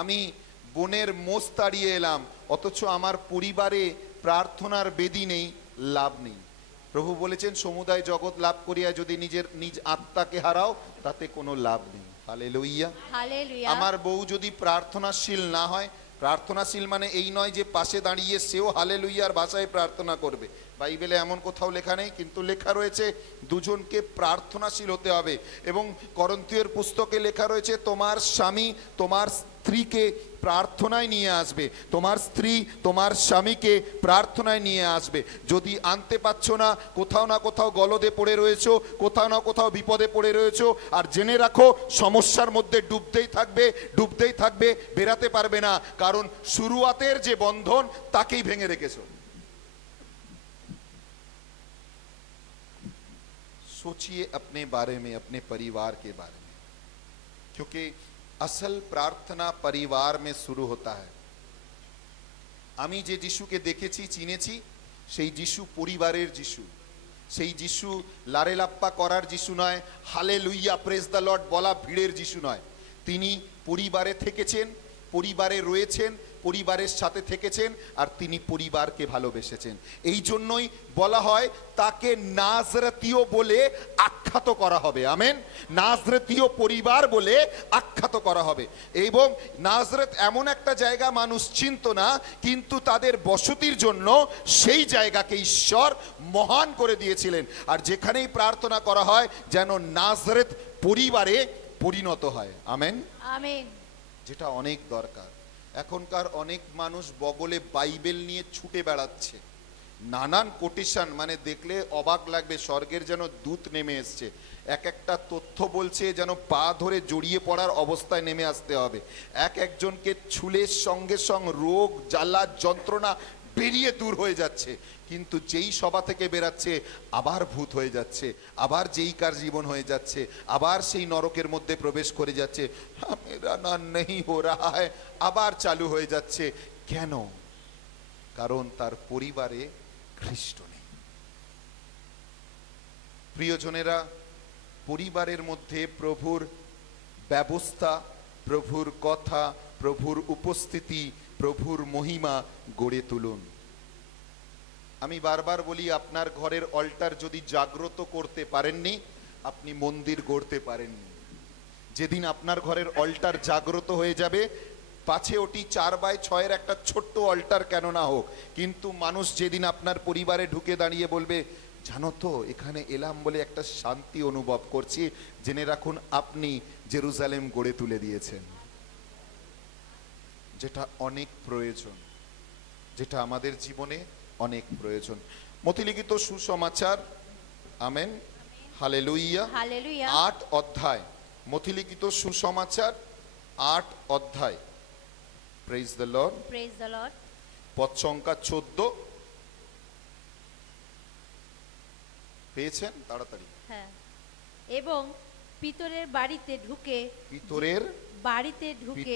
আমি বোনের মোষ তাড়িয়ে এলাম, অথচ আমার পরিবারে প্রার্থনার বেদি নেই, লাভ নেই। প্রভু বলেছেন, সমুদায় জগৎ লাভ করিয়া যদি নিজ আত্মাকে হারাও, তাতে কোনো লাভ নেই। হালেলুইয়া। আমার বউ যদি প্রার্থনাশীল না হয়, প্রার্থনাশীল মানে এই নয় যে পাশে দাঁড়িয়ে সেও হালেলুইয়ার ভাষায় প্রার্থনা করবে। বাইবেলে এমন কোথাও লেখা নেই, কিন্তু লেখা রয়েছে দুজনকে প্রার্থনাশীল হতে হবে। এবং করন্থীয়র পুস্তকে লেখা রয়েছে, তোমার স্বামী তোমার স্ত্রীকে প্রার্থনায় নিয়ে আসবে, তোমার স্ত্রী তোমার স্বামীকে প্রার্থনায় নিয়ে আসবে। যদি আনতে পারছো না, কোথাও না কোথাও গলদে পড়ে রয়েছো, কোথাও না কোথাও বিপদে পড়ে রয়েছো, আর জেনে রাখো সমস্যার মধ্যে ডুবতেই থাকবে, বেরাতে পারবে না, কারণ শুরুয়াতের যে বন্ধন তাকেই ভেঙে রেখেছো। सोचिए अपने बारे में, अपने परिवार के बारे में, क्योंकि असल प्रार्थना परिवार में शुरू होता है। আমি যে যিশুকে দেখেছি চিনেছি, সেই যিশু পরিবারের যিশু। সেই যিশু লারে লাপ্পা করার যিশু নয়, হালেলুইয়া প্রেজ দ্য লর্ড বলা ভিড়ের যিশু নয়। তিনি পরিবারে থেকেছেন, পরিবারে রয়েছেন, পরিবারের সাথে থেকেছেন, আর তিনি পরিবারকে ভালোবেসেছেন। এই জন্যই বলা হয় তাকে নাজরাতীয় বলে আখ্যাত করা হবে। আমেন। নাজরাতীয় পরিবার বলে আখ্যাত করা হবে। এবং নাজরেত এমন একটা জায়গা মানুষ চিনত না, কিন্তু তাদের বসতির জন্য সেই জায়গাকে ঈশ্বর মহান করে দিয়েছিলেন। আর যেখানেই প্রার্থনা করা হয় যেন নাজরেত পরিবারে পরিণত হয়। Amen, amen. যেটা অনেক দরকার। এখনকার অনেক মানুষ বগলে বাইবেল নিয়ে ছুটে বেড়াচ্ছে, নানান কোটেশন, মানে দেখলে অবাক লাগবে, স্বর্গের যেন দূত নেমে এসছে। এক একটা তথ্য বলছে যেন পা ধরে জড়িয়ে পড়ার অবস্থায় নেমে আসতে হবে। একজনকে ছুলে সঙ্গে সঙ্গে রোগ জ্বালা যন্ত্রণা বেরিয়ে দূর হয়ে যাচ্ছে, কিন্তু যেই সভা থেকে বেরাচ্ছে আবার ভূত হয়ে যাচ্ছে, আবার যেই কার জীবন হয়ে যাচ্ছে, আবার সেই নরকের মধ্যে প্রবেশ করে যাচ্ছে, মেরা না নেই হো রাহা হ্যায়, আবার চালু হয়ে যাচ্ছে। কেন? কারণ তার পরিবারে খ্রিস্ট নেই। প্রিয়জনেরা, পরিবারের মধ্যে প্রভুর ব্যবস্থা, প্রভুর কথা, প্রভুর উপস্থিতি, প্রভুর মহিমা গড়ে তুলুন। আমি বারবার বলি, আপনার ঘরের অল্টার যদি জাগ্রত করতে পারেননি, আপনি মন্দির গড়তে পারেননি। যেদিন আপনার ঘরের অল্টার জাগ্রত হয়ে যাবে, পাছে ওটি 4x6 একটা ছোট্ট অল্টার কেন না হোক, কিন্তু মানুষ যেদিন আপনার পরিবারে ঢুকে দাঁড়িয়ে বলবে, জানো তো এখানে এলাম বলে একটা শান্তি অনুভব করছি, জেনে রাখুন আপনি জেরুজালেম গড়ে তুলে দিয়েছেন। যেটা অনেক প্রয়োজন, যেটা আমাদের জীবনে অনেক প্রয়োজন। মথিলিখিত সুসমাচার, আমেন, হালেলুইয়া, 8 অধ্যায়। মথিলিখিত সুসমাচার 8 অধ্যায়। Praise the Lord, praise the Lord. পদ সংখ্যা 14 পেয়েছেন? তাড়াতাড়ি। হ্যাঁ। এবং পিতরের বাড়িতে ঢুকে, পিতরের বাড়িতে ঢুকে,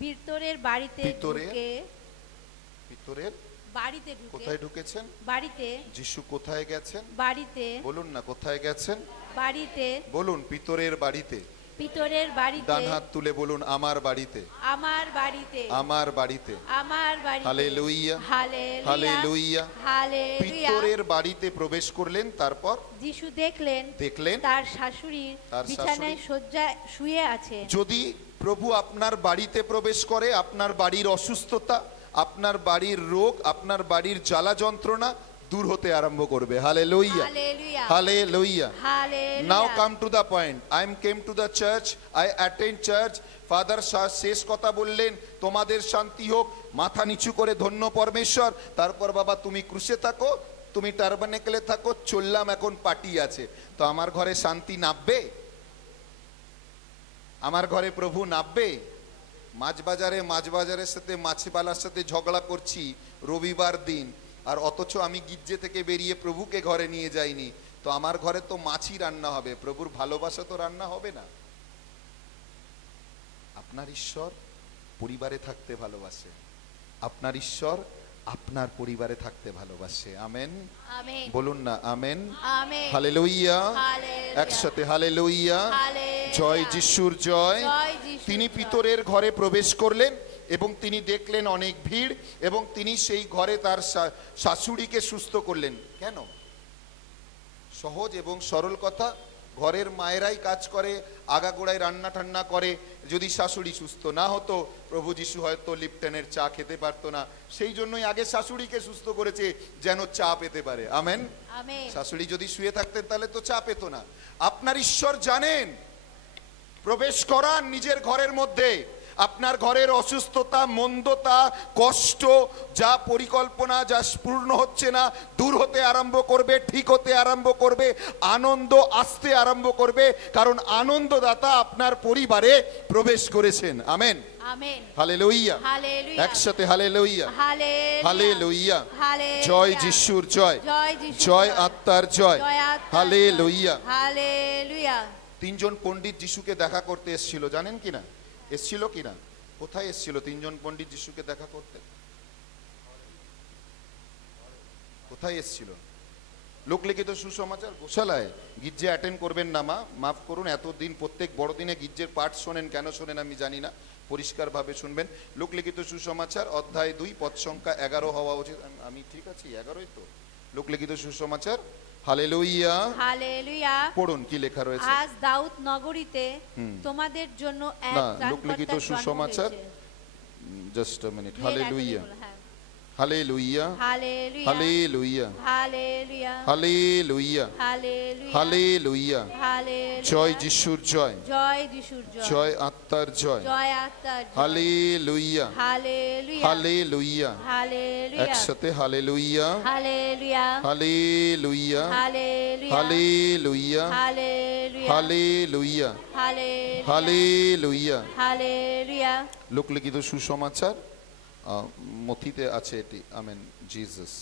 পিতরের বাড়িতে ঢুকে, পিতরের বাড়িতে ঢুকে। কোথায় ঢুকেছেন? বাড়িতে। যিশু কোথায় গেছেন? বাড়িতে। বলুন না, কোথায় গেছেন? বাড়িতে। বলুন, পিতরের বাড়িতে। পিতরের বাড়িতে। ডান হাত তুলে বলুন, আমার বাড়িতে, আমার বাড়িতে, আমার বাড়িতে, আমার বাড়িতে। Hallelujah, hallelujah, hallelujah. পিতরের বাড়িতে প্রবেশ করলেন। তারপর যিশু দেখলেন তার শাশুড়ি বিছানায় শয্যায় শুয়ে আছে। যদি প্রভু আপনার বাড়িতে প্রবেশ করে, আপনার বাড়ির অসুস্থতা, আপনার বাড়ির রোগ, আপনার বাড়ির জ্বালা যন্ত্রণা দূর হতে আরম্ভ করবে। Hallelujah, hallelujah. Now come to the point. I am came to the church, I attend church. Father শেষ কথা বললেন, তোমাদের শান্তি হোক, মাথা নিচু করে ধন্য পরমেশ্বর। তারপর বাবা তুমি ক্রুশে থাকো, তুমি টারবানেকেলে থাকো, চললাম, এখন পার্টি আছে। তো আমার ঘরে শান্তি নামবে? আমার ঘরে প্রভু নামবে? মাছ বাজারের সাথে মাছবালার সাথে ঝগড়া করছি রবিবার দিন, আর অথচ আমি গির্জে থেকে বেরিয়ে প্রভুকে ঘরে নিয়ে যাইনি, তো আমার ঘরে তো মাছই রান্না হবে, প্রভুর ভালোবাসা তো রান্না হবে না। আপনার ঈশ্বর পরিবারে থাকতে ভালোবাসে। আপনার ঈশ্বর আপনার পরিবারে থাকতে ভালোবাসে। আমেন, আমেন, বলুন না আমেন। আমেন, হালেলুইয়া, হালেলুয়া, একসাথে হালেলুইয়া। হালেলুয়া, জয় যিশুর জয়। জয় যিশুর তিনি জয়। পিতরের ঘরে প্রবেশ করলেন এবং তিনি দেখলেন অনেক ভিড় এবং তিনি সেই ঘরে তার শাশুড়িকে সুস্থ করলেন। কেন? সহজ এবং সরল কথা, ঘরের মায়েরাই কাজ করে, আগাগোড়ায় রান্না টান্না করে। যদি শাশুড়ি সুস্থ না হতো, প্রভু যিশু হয়তো লিপটনের চা খেতে পারতো না। সেই জন্যই আগে শাশুড়িকে সুস্থ করেছে, যেন চা পেতে পারে। আমেন। আমেন। শাশুড়ি যদি শুয়ে থাকতেন তাহলে তো চা পেত না। আপনার ঈশ্বর জানেন, প্রবেশ করান নিজের ঘরের মধ্যে। আপনার ঘরের অসুস্থতা, মন্দতা, কষ্ট, যা পরিকল্পনা যা পূর্ণ হচ্ছে না, দূর হতে আরম্ভ করবে, ঠিক হতে আরম্ভ করবে, আনন্দ আসতে আরম্ভ করবে, কারণ আনন্দদাতা আপনার পরিবারে প্রবেশ করেছেন। আমেন, আমেন, হালেলুইয়া, হালেলুয়া, একসাথে হালেলুইয়া, হালেলুয়া, হালেলুইয়া। হালেলুয়া, জয় যিশুর জয়, জয় যিশুর জয় আত্মার জয়, জয় আত্মার হালেলুইয়া। জয়, হালেলুয়া। তিনজন পণ্ডিত যিশুকে দেখা করতে এসেছিল, জানেন কিনা? এসেছিল কিনা? কোথায় এসেছিল তিনজন পণ্ডিত যিশুকে দেখা করতে? কোথায় এসেছিল? লোকলিখিত সুসমাচার গোশালায়। গির্জে অ্যাটেন্ড করবেন না মা, মাফ করুন, এতদিন প্রত্যেক বড়দিনে গির্জের পাঠ শোনেন, কেন শোনেন আমি জানি না, পরিষ্কারভাবে শুনবেন। লোকলিখিত সুসমাচার অধ্যায় 2 পদ সংখ্যা 11 হওয়া উচিত। আমি ঠিক আছি? 11ই তো লোকলিখিত সুসমাচার। Hallelujah, hallelujah. পড়ুন কি লেখা রয়েছে। আজ দাউদ নগরীতে তোমাদের জন্য এক না, লোকলিখিত ত্রাণকর্তার জন্ম সুসমাচার, হয়েছে। Just a minute. ঢের হালেলুইয়া, এতদিন বলো, হ্যাঁ। হালেলুইয়া, hallelujah, hallelujah, hallelujah, hallelujah, hallelujah, hallelujah. হালেলুয়া। জয় যিশুর জয়, জয় যিশুর জয়, জয় আত্মার জয়, জয় আত্মার জয়, হালেলুইয়া, হালেলুয়া, হালেলুইয়া। হালেলুয়া, একসাথে hallelujah, hallelujah, hallelujah, hallelujah, hallelujah, hallelujah, hallelujah, hallelujah, hallelujah. Hallelujah. লোকলিখিত সুসমাচার মথিতে আছে এটি। Amen, Jesus.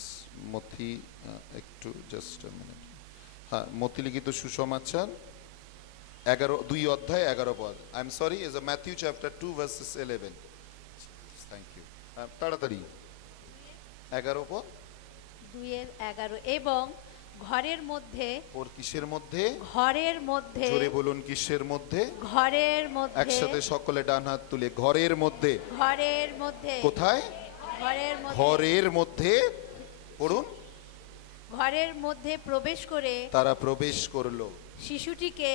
মথি, একটু জাস্ট মিনিট। হ্যাঁ, মথি লিখিত সুসমাচার 2 অধ্যায় 11 পদ। I am sorry, is a Matthew chapter 2 verses 11। Thank you. তাড়াতাড়ি 11 পদ। 2:11। এবং ঘরের মধ্যে, ওর কিসের মধ্যে? ঘরের মধ্যে, জোরে বলুন, কিসের মধ্যে? ঘরের মধ্যে, একসাথে সকলে ডান হাত তুলে, ঘরের মধ্যে। ঘরের মধ্যে, কোথায়? ঘরের মধ্যে, ঘরের মধ্যে। পড়ুন। ঘরের মধ্যে প্রবেশ করে তারা প্রবেশ করলো। শিশুটিকে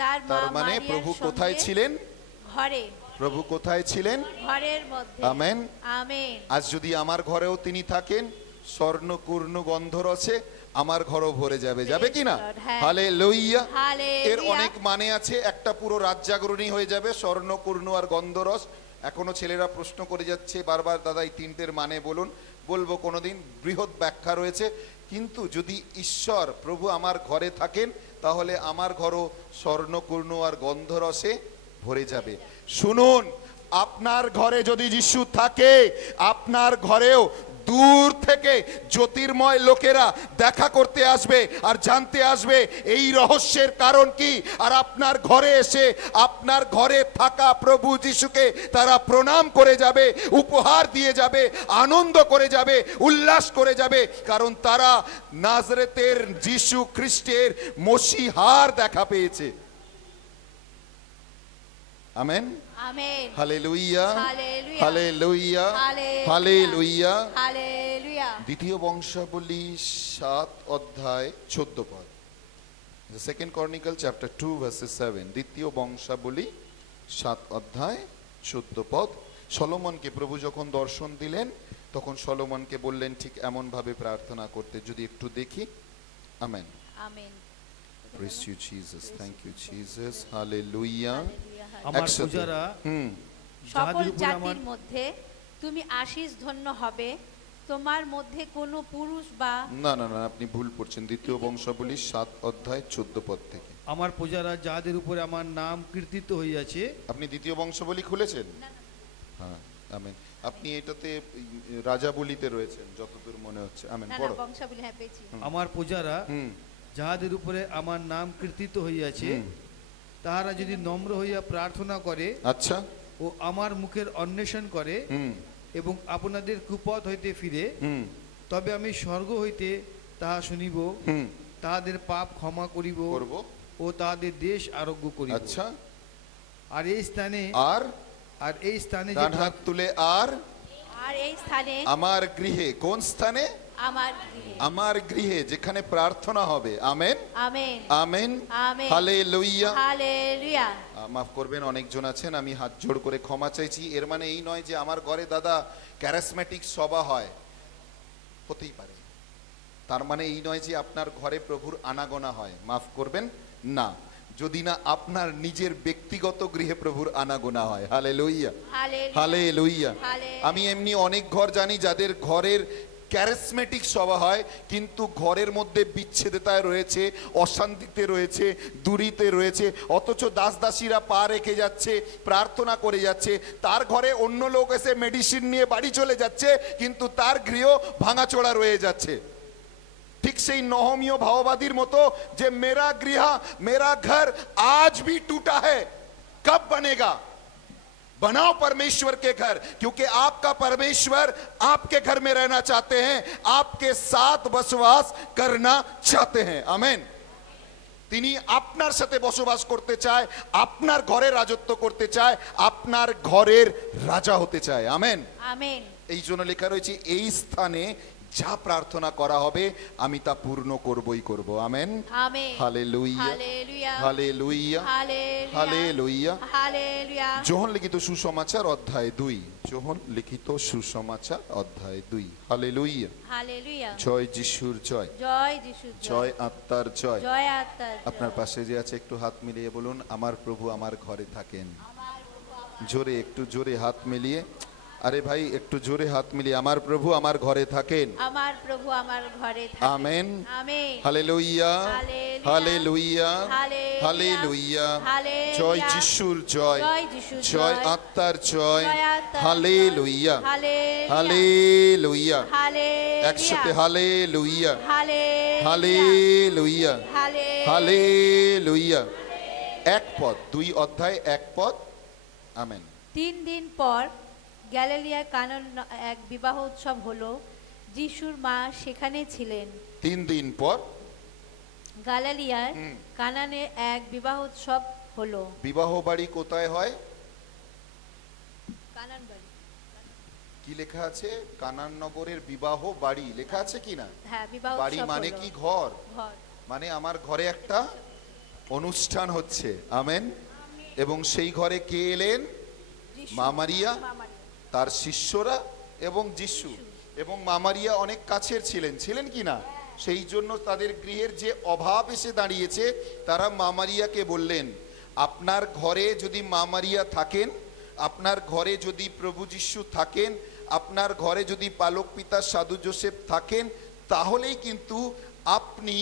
তার মা তার মানে মারিয়ার প্রভু সঙ্গে কোথায় ছিলেন? ঘরে, প্রভু কোথায় ছিলেন? ঘরের মধ্যে। আমেন। আমেন। আজ যদি আমার ঘরেও তিনি থাকেন, স্বর্ণ পূর্ণ গন্ধরসে আমার ঘরও ভরে যাবে। যাবে কিনা? হ্যাঁ। হালেলুইয়া। হালেলুয়া। এর অনেক মানে আছে। একটা পুরো রাত জাগরণী হয়ে যাবে, স্বর্ণ পূর্ণ আর গন্ধরস। এখনো ছেলেরা প্রশ্ন করে যাচ্ছে বারবার, দাদা এই তিনটের মানে বলুন। বলবো কোনোদিন, বৃহৎ ব্যাখ্যা রয়েছে। কিন্তু যদি ঈশ্বর প্রভু আমার ঘরে থাকেন, তাহলে আমার ঘরও স্বর্ণপূর্ণ আর গন্ধরসে ভরে যাবে। শুনুন, আপনার ঘরে যদি যিশু থাকে, আপনার ঘরেও দূর থেকে জ্যোতির্ময় লোকেরা দেখা করতে আসবে আর জানতে আসবে এই রহস্যের কারণ কি। আর আপনার ঘরে এসে আপনার ঘরে থাকা প্রভু যিশুকে তারা প্রণাম করে যাবে, উপহার দিয়ে যাবে, আনন্দ করে যাবে, উল্লাস করে যাবে, কারণ তারা নাজরেতের যিশু খ্রিস্টের মসিহার দেখা পেয়েছে। Amen, amen. Hallelujah, hallelujah, hallelujah, hallelujah, hallelujah. Hallelujah. দ্বিতীয় বংশাবলী 7 অধ্যায় 14 পদ। Second chronicle chapter 2 versus 7। দ্বিতীয় বংশাবলী 7 অধ্যায় 14 পদ। সলোমনকে প্রভু যখন দর্শন দিলেন, তখন সলোমনকে বললেন ঠিক এমন ভাবে প্রার্থনা করতে। যদি একটু দেখি। Amen. Amen. Praise you Jesus, thank you Jesus, hallelujah। আমার একসাথে। পূজারা সকল যাদের উপরে জাতির মধ্যে তুমি আশীষ ধন্য হবে, তোমার মধ্যে কোনো পুরুষ বা না না না, আপনি ভুল পড়ছেন। দ্বিতীয় বংশাবলী 7 অধ্যায় 14 পদ থেকে। আমার পূজারা যাদের উপরে আমার নাম কীর্তিত হইয়াছে। আপনি দ্বিতীয় বংশাবলী খুলেছেন? হ্যাঁ, আমেন। আপনি এটাতে রাজাবলীতে রয়েছেন যতদূর মনে হচ্ছে। আমেন, না না, পড়ো। বংশাবলী, হ্যাঁ পেয়েছি। আমার পূজারা হুম, যাহাদের উপরে আমার নাম কীর্তিত হইয়াছে, তাহারা যদি নম্র হইয়া প্রার্থনা করে আচ্ছা। ও আমার মুখের অন্বেষণ করে, হুম, এবং আপনাদের কুপথ হইতে ফিরে, তবে আমি স্বর্গ হইতে তাহা শুনিব, তাহাদের পাপ ক্ষমা করিব ও তাহাদের দেশ আরোগ্য করিব। আচ্ছা, আর এই স্থানে এই স্থানে ডান হাত তুলে আর এই স্থানে আমার গৃহে, কোন স্থানে? আমার গৃহে যেখানে প্রার্থনা হবে। Amen amen amen amen. Hallelujah hallelujah. মাফ করবেন, অনেকজন আছেন, আমি হাত জোড় করে ক্ষমা চাইছি। এর মানে এই নয় যে আমার ঘরে দাদা ক্যারিসমেটিক সভা হয়, হতেই পারে। তার মানে এই নয় যে আপনার ঘরে প্রভুর আনাগোনা হয়, মাফ করবেন না, যদি না আপনার নিজের ব্যক্তিগত গৃহে প্রভুর আনাগোনা হয়। Hallelujah hallelujah. আমি এমনি অনেক ঘর জানি যাদের ঘরের ক্যারিসমেটিক সভা হয়, কিন্তু ঘরের মধ্যে বিচ্ছেদতায় রয়েছে, অশান্তিতে রয়েছে, দূরিতে রয়েছে, অথচ দাস দাসীরা পা রেখে যাচ্ছে, প্রার্থনা করে যাচ্ছে। তার ঘরে অন্য লোক এসে মেডিসিন নিয়ে বাড়ি চলে যাচ্ছে, কিন্তু তার গৃহ ভাঙাচোরা রয়ে যাচ্ছে। ঠিক সেই নহমীয় ভাওবাদীর মতো যে মেরা গৃহ मेरा घर आज भी टूटा है, कब बनेगा? बनाओ परमेश्वर के घर, क्योंकि आपका परमेश्वर आपके घर में रहना चाहते हैं, आपके साथ बसवास करना चाहते हैं। आमेन। তিনি আপনার সাথে বসবাস করতে চায়, আপনার ঘরে রাজত্ব করতে চায়, আপনার ঘরের রাজা হতে চায়। Amen amen. এই জন্য লেখা রয়েছে এই স্থানে যা প্রার্থনা করা হবে আমি তা পূর্ণ করবই করব। Amen amen. Hallelujah hallelujah hallelujah hallelujah. যোহন লিখিত সুসমাচার অধ্যায় 2, যোহন লিখিত সুসমাচার অধ্যায় 2। Hallelujah hallelujah. জয় যিশুর জয়, জয় যিশুর জয়, আত্মার জয়, জয় আত্মার। আপনার পাশে যে আছে একটু হাত মিলিয়ে বলুন, আমার প্রভু আমার ঘরে থাকেন। জোরে, একটু জোরে হাত মিলিয়ে, আরে ভাই একটু জোরে হাত মিলিয়ে, আমার প্রভু আমার ঘরে থাকেন, আমার প্রভু আমার ঘরে থাকেন। Amen amen hallelujah hallelujah hallelujah. জয় যিশুর জয়, জয় আত্মার জয়, হালেলুয়া হালেলুয়া। একসাথে হালেলুয়া হালেলুয়া হালেলুয়া। এক পদ, 2 অধ্যায় 1 পদ। আমেন। 3 দিন পর গ্যালিলিয়ার কানান এক বিবাহ উৎসব হলো, যিশুর মা সেখানে ছিলেন। 3 দিন পর গ্যালিলিয়ার কানানে এক বিবাহ উৎসব হলো। বিবাহ বাড়ি কোথায় হয়? কানান বাড়ি। কি লেখা আছে? কানান নগরের বিবাহ বাড়ি লেখা আছে কি না? হ্যাঁ, বিবাহ বাড়ি মানে কি? ঘর। মানে আমার ঘরে একটা অনুষ্ঠান হচ্ছে। আমেন। এবং সেই ঘরে কে এলেন? মা মারিয়া, তার শিষ্যরা এবং যিশু। এবং মা মারিয়া অনেক কাছের ছিলেন কি না? সেই জন্য তাদের গৃহের যে অভাব এসে দাঁড়িয়েছে, তারা মা মারিয়াকে বললেন, আপনার ঘরে যদি মা মারিয়া থাকেন, আপনার ঘরে যদি প্রভু যিশু থাকেন, আপনার ঘরে যদি পালক পিতা সাধু যোসেফ থাকেন, তাহলেই কিন্তু আপনি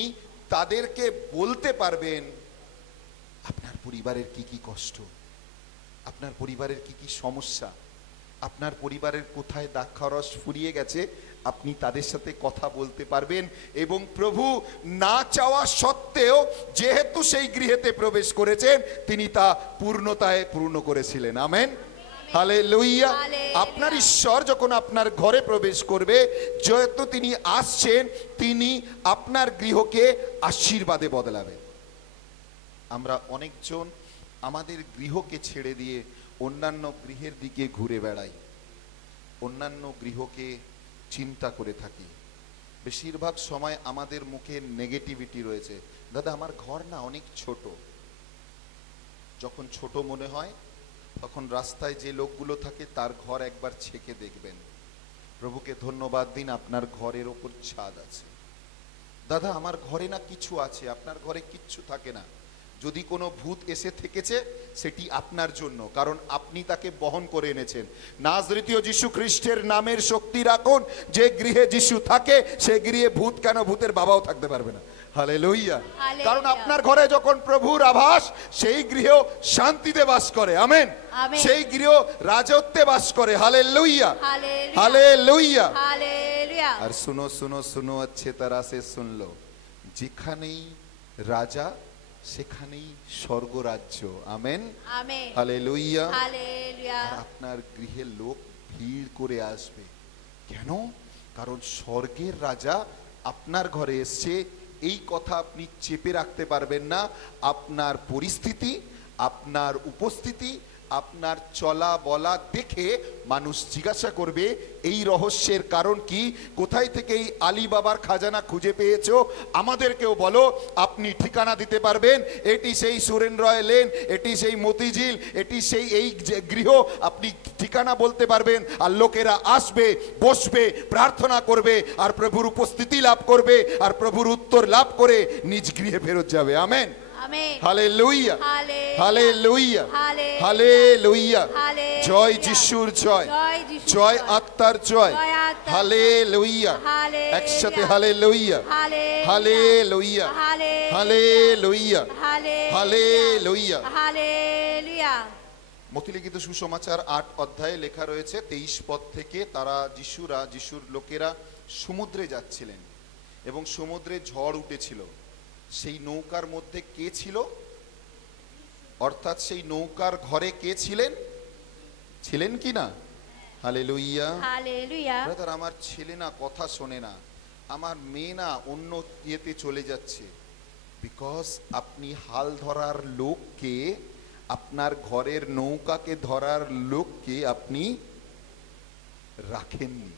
তাদেরকে বলতে পারবেন আপনার পরিবারের কি কি কষ্ট, আপনার পরিবারের কি কি সমস্যা, আপনার পরিবারের কোথায় দ্রাক্ষারস ফুরিয়ে গেছে, আপনি তাদের সাথে কথা বলতে পারবেন। এবং প্রভু না চাওয়া সত্ত্বেও যেহেতু সেই গৃহেতে প্রবেশ করেছেন, তিনি তা পূর্ণতায় পূর্ণ করেছিলেন। Amen hallelujah. আপনার ঈশ্বর যখন আপনার ঘরে প্রবেশ করবে, যেহেতু তিনি আসছেন, তিনি আপনার গৃহকে আশীর্বাদে বদলাবেন। আমরা অনেকজন আমাদের গৃহকে ছেড়ে দিয়ে অন্যান্য গৃহের দিকে ঘুরে বেড়াই, অন্যান্য গৃহকে চিন্তা করে থাকি। বেশিরভাগ সময় আমাদের মুখে নেগেটিভিটি রয়েছে। দাদা আমার ঘর না অনেক ছোট। যখন ছোট মনে হয়, তখন রাস্তায় যে লোকগুলো থাকে তার ঘর একবার ছেকে দেখবেন। প্রভুকে ধন্যবাদ দিন, আপনার ঘরের ওপর ছাদ আছে। দাদা আমার ঘরে না কিছু আছে, আপনার ঘরে কিচ্ছু থাকে না। যদি কোনো ভূত এসে থেকেছে, সেটি আপনার জন্য, কারণ আপনি তাকে বহন করে এনেছেন। নাজরেতীয় যিশু খ্রিস্টের নামের শক্তি রাখুন। যে গৃহে যিশু থাকে, সে গৃহে ভূত কেন, ভূতের বাবাও থাকতে পারবে না। হালেলুয়া। কারণ আপনার ঘরে যখন প্রভুর আভাস, সেই গৃহ শান্তিতে বাস করে। আমেন। সেই গৃহ রাজত্বে বাস করে। হালেলুয়া হালেলুয়া। আর শুনো শুনো শুনো, अच्छे तरह से सुन लो, যেখানেই রাজা সেখানেই স্বর্গরাজ্য। Amen hallelujah. আপনার গৃহে লোক ভিড় করে আসবে। কেন? কারণ স্বর্গের রাজা আপনার ঘরে এসছে। এই কথা আপনি চেপে রাখতে পারবেন না। আপনার পরিস্থিতি, আপনার উপস্থিতি, আপনার চলা বলা দেখে মানুষ জিজ্ঞাসা করবে এই রহস্যের কারণ কি, কোথায় থেকে এই আলী বাবার খাজানা খুঁজে পেয়েছো, আমাদেরকেও বলো। আপনি ঠিকানা দিতে পারবেন, এটি সেই সুরেন রয় লেন, এটি সেই মতিঝিল, এটি সেই এই গৃহ, আপনি ঠিকানা বলতে পারবেন। আর লোকেরা আসবে, বসবে, প্রার্থনা করবে, আর প্রভুর উপস্থিতি লাভ করবে, আর প্রভুর উত্তর লাভ করে নিজ গৃহে ফেরত যাবে। Amen, hallelujah, hallelujah, hallelujah. জয় যিশুর জয়, জয় আত্মার জয়, হালেলুয়া। একসাথে hallelujah, hallelujah, hallelujah, hallelujah, hallelujah. মথিলিখিত সুসমাচার 8 অধ্যায়ে লেখা রয়েছে 23 পদ থেকে, তারা যিশুর লোকেরা সমুদ্রে যাচ্ছিলেন এবং সমুদ্রে ঝড় উঠেছিল। সেই নৌকার মধ্যে কে ছিল? অর্থাৎ সেই নৌকার ঘরে কে ছিলেন? ছিলেন কি না? Hallelujah, hallelujah. ব্রাদার, আমার ছেলে না কথা শোনে না, আমার মেয়ে না অন্য ইয়েতে চলে যাচ্ছে, বিকজ আপনি হাল ধরার লোককে, আপনার ঘরের নৌকাকে ধরার লোককে আপনি রাখেননি।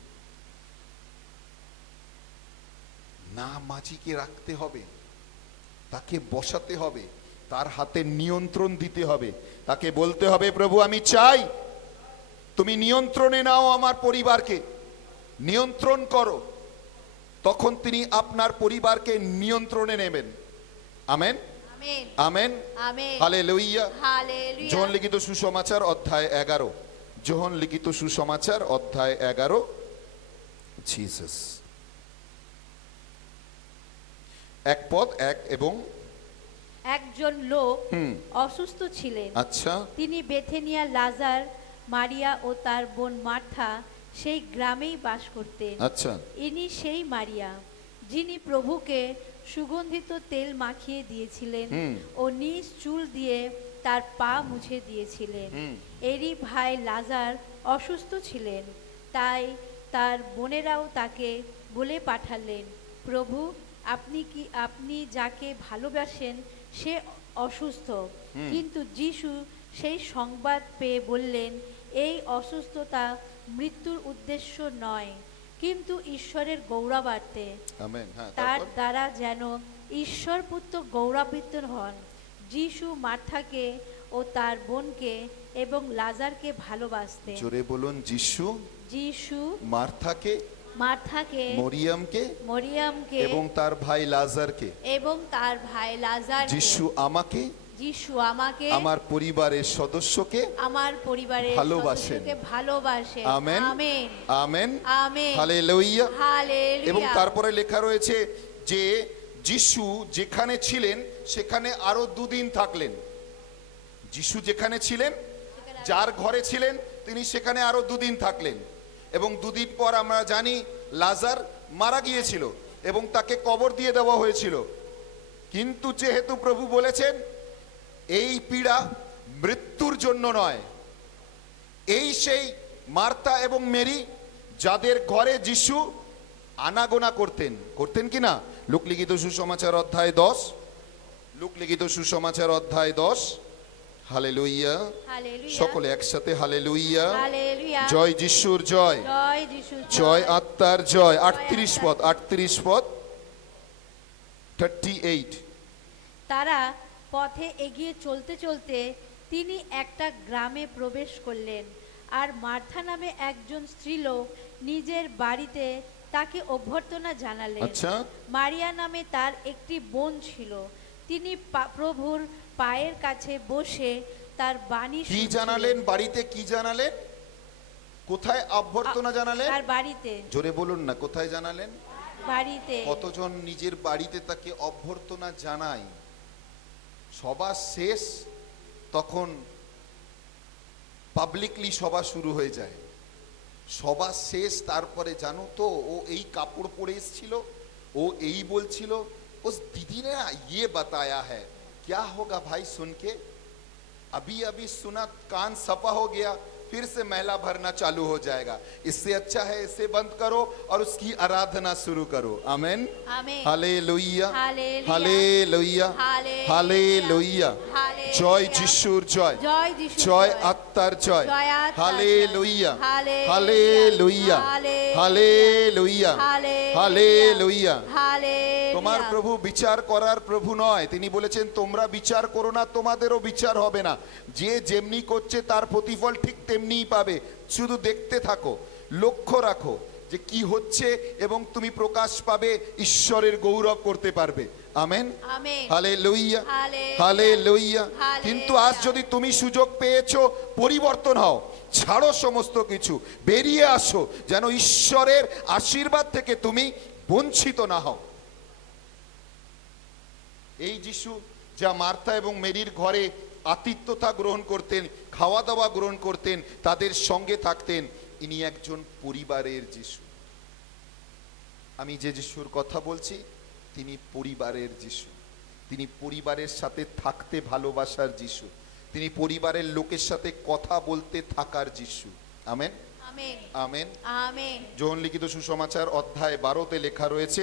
না, মাঝিকে রাখতে হবে, তাকে বসাতে হবে, তার হাতে নিয়ন্ত্রণ দিতে হবে, তাকে বলতে হবে প্রভু আমি চাই তুমি নিয়ন্ত্রণে নাও, আমার পরিবারকে নিয়ন্ত্রণ করো। তখন তিনি আপনার পরিবারকে নিয়ন্ত্রণে নেবেন। Amen, amen, hallelujah. যোহন লিখিত সুসমাচার অধ্যায় 11, যোহন লিখিত সুসমাচার অধ্যায় 11। জিসাস, 1 পদ 1 এবং একজন লোক অসুস্থ ছিলেন। আচ্ছা, তিনি বেথেনিয়া লাজার, মারিয়া ও তার বোন মার্থা সেই গ্রামেই বাস করতেন। আচ্ছা, ইনি সেই মারিয়া যিনি প্রভুকে সুগন্ধিত তেল মাখিয়ে দিয়েছিলেন ও নিজ চুল দিয়ে তার পা মুছে দিয়েছিলেন। এরই ভাই লাজার অসুস্থ ছিলেন, তাই তার বোনেরাও তাকে বলে পাঠালেন, প্রভু আপনি যাকে ভালোবাসেন সে অসুস্থ। কিন্তু যিশু সেই সংবাদ পেয়ে বললেন, এই অসুস্থতা মৃত্যুর উদ্দেশ্য নয়, কিন্তু ঈশ্বরের গৌরবার্থে, তার দ্বারা যেন ঈশ্বর পুত্র গৌরবান্বিত হন। যিশু মার্থাকে ও তার বোনকে এবং লাজারকে ভালোবাসতেন। জোরে বলুন, যিশু মার্থাকে, মরিয়মকে এবং তার ভাই লাজারকে, যিশু আমাকে আমার পরিবারের সদস্যকে ভালোবাসেন। Amen, amen, hallelujah. এবং তারপরে লেখা রয়েছে যে যিশু যেখানে ছিলেন সেখানে আরো 2 দিন থাকলেন। যিশু যেখানে ছিলেন, যার ঘরে ছিলেন, তিনি সেখানে আরো 2 দিন থাকলেন। এবং 2 দিন পর আমরা জানি লাজার মারা গিয়েছিল এবং তাকে কবর দিয়ে দেওয়া হয়েছিল। কিন্তু যেহেতু প্রভু বলেছেন এই পীড়া মৃত্যুর জন্য নয়, এই সেই মার্থা এবং মেরি যাদের ঘরে যিশু আনাগোনা করতেন কিনা? লুকলিখিত সুসমাচার অধ্যায় 10, লুকলিখিত সুসমাচার অধ্যায় 10। হালেলুয়া, সকলে একসাথে হালেলুয়া। জয় যিশুর জয়, জয় আত্মার জয়। 38 পদ, 38। তারা পথে এগিয়ে চলতে চলতে তিনি একটা গ্রামে প্রবেশ করলেন, আর মার্থা নামে একজন স্ত্রীলোক নিজের বাড়িতে তাকে অভ্যর্থনা জানালেন। আচ্ছা, মারিয়া নামে তার একটি বোন ছিল, তিনি প্রভুর পায়ের কাছে বসে তার বাণী কি জানালেন? বাড়িতে কি জানালেন? কোথায় অভ্যর্থনা জানালেন? তার বাড়িতে। জোরে বলুন না, কোথায় জানালেন? বাড়িতে। কতজন নিজের বাড়িতে তাকে অভ্যর্থনা জানায়? সভা শেষ, তখন পাবলিকলি সভা শুরু হয়ে যায়। সভা শেষ, তারপরে জানো তো ও এই কাপড় পরে এসেছিল, ও এই বলছিল, उस दीदी ने ये बताया है, क्या होगा भाई सुन के? अभी अभी सुना, कान सफा हो गया, फिर से मैला भरना चालू हो जाएगा। इससे अच्छा है इसे बंद करो और उसकी आराधना शुरू करो। आमेन, हालेलुया, हालेलुया, हालेलुया, জয় যিশুর জয়, জয় আত্মার জয়, হালেলুয়া, হালেলুয়া, হালেলুয়া, হালেলুয়া। তোমার প্রভু বিচার করার প্রভু নয়, তিনি বলেছেন তোমরা বিচার করো না, তোমাদেরও বিচার হবে না। যে যেমনি করছে তার প্রতিফল ঠিক তেমনিই পাবে। শুধু দেখতে থাকো, লক্ষ্য রাখো যে কি হচ্ছে এবং তুমি প্রকাশ পাবে, ঈশ্বরের গৌরব করতে পারবে। Amen, hallelujah, hallelujah. কিন্তু আজ যদি তুমি সুযোগ পেয়েছো, পরিবর্তন হও, ছাড়ো সমস্ত কিছু, বেরিয়ে আসো, যেন ঈশ্বরের আশীর্বাদ থেকে তুমি বঞ্চিত না হও। এই যিশু যা মার্থা এবং মেরির ঘরে আতিথ্যতা গ্রহণ করতেন, খাওয়া দাওয়া গ্রহণ করতেন, তাদের সঙ্গে থাকতেন, ইনি একজন পরিবারের যিশু। আমি যে যিশুর কথা বলছি তিনি পরিবারের যিশু। তিনি পরিবারের সাথে থাকতে ভালোবাসার যিশু। তিনি পরিবারের লোকের সাথে কথা বলতে থাকার যিশু। Amen, amen, amen. যোহন লিখিত সুসমাচার অধ্যায় 12-তে লেখা রয়েছে,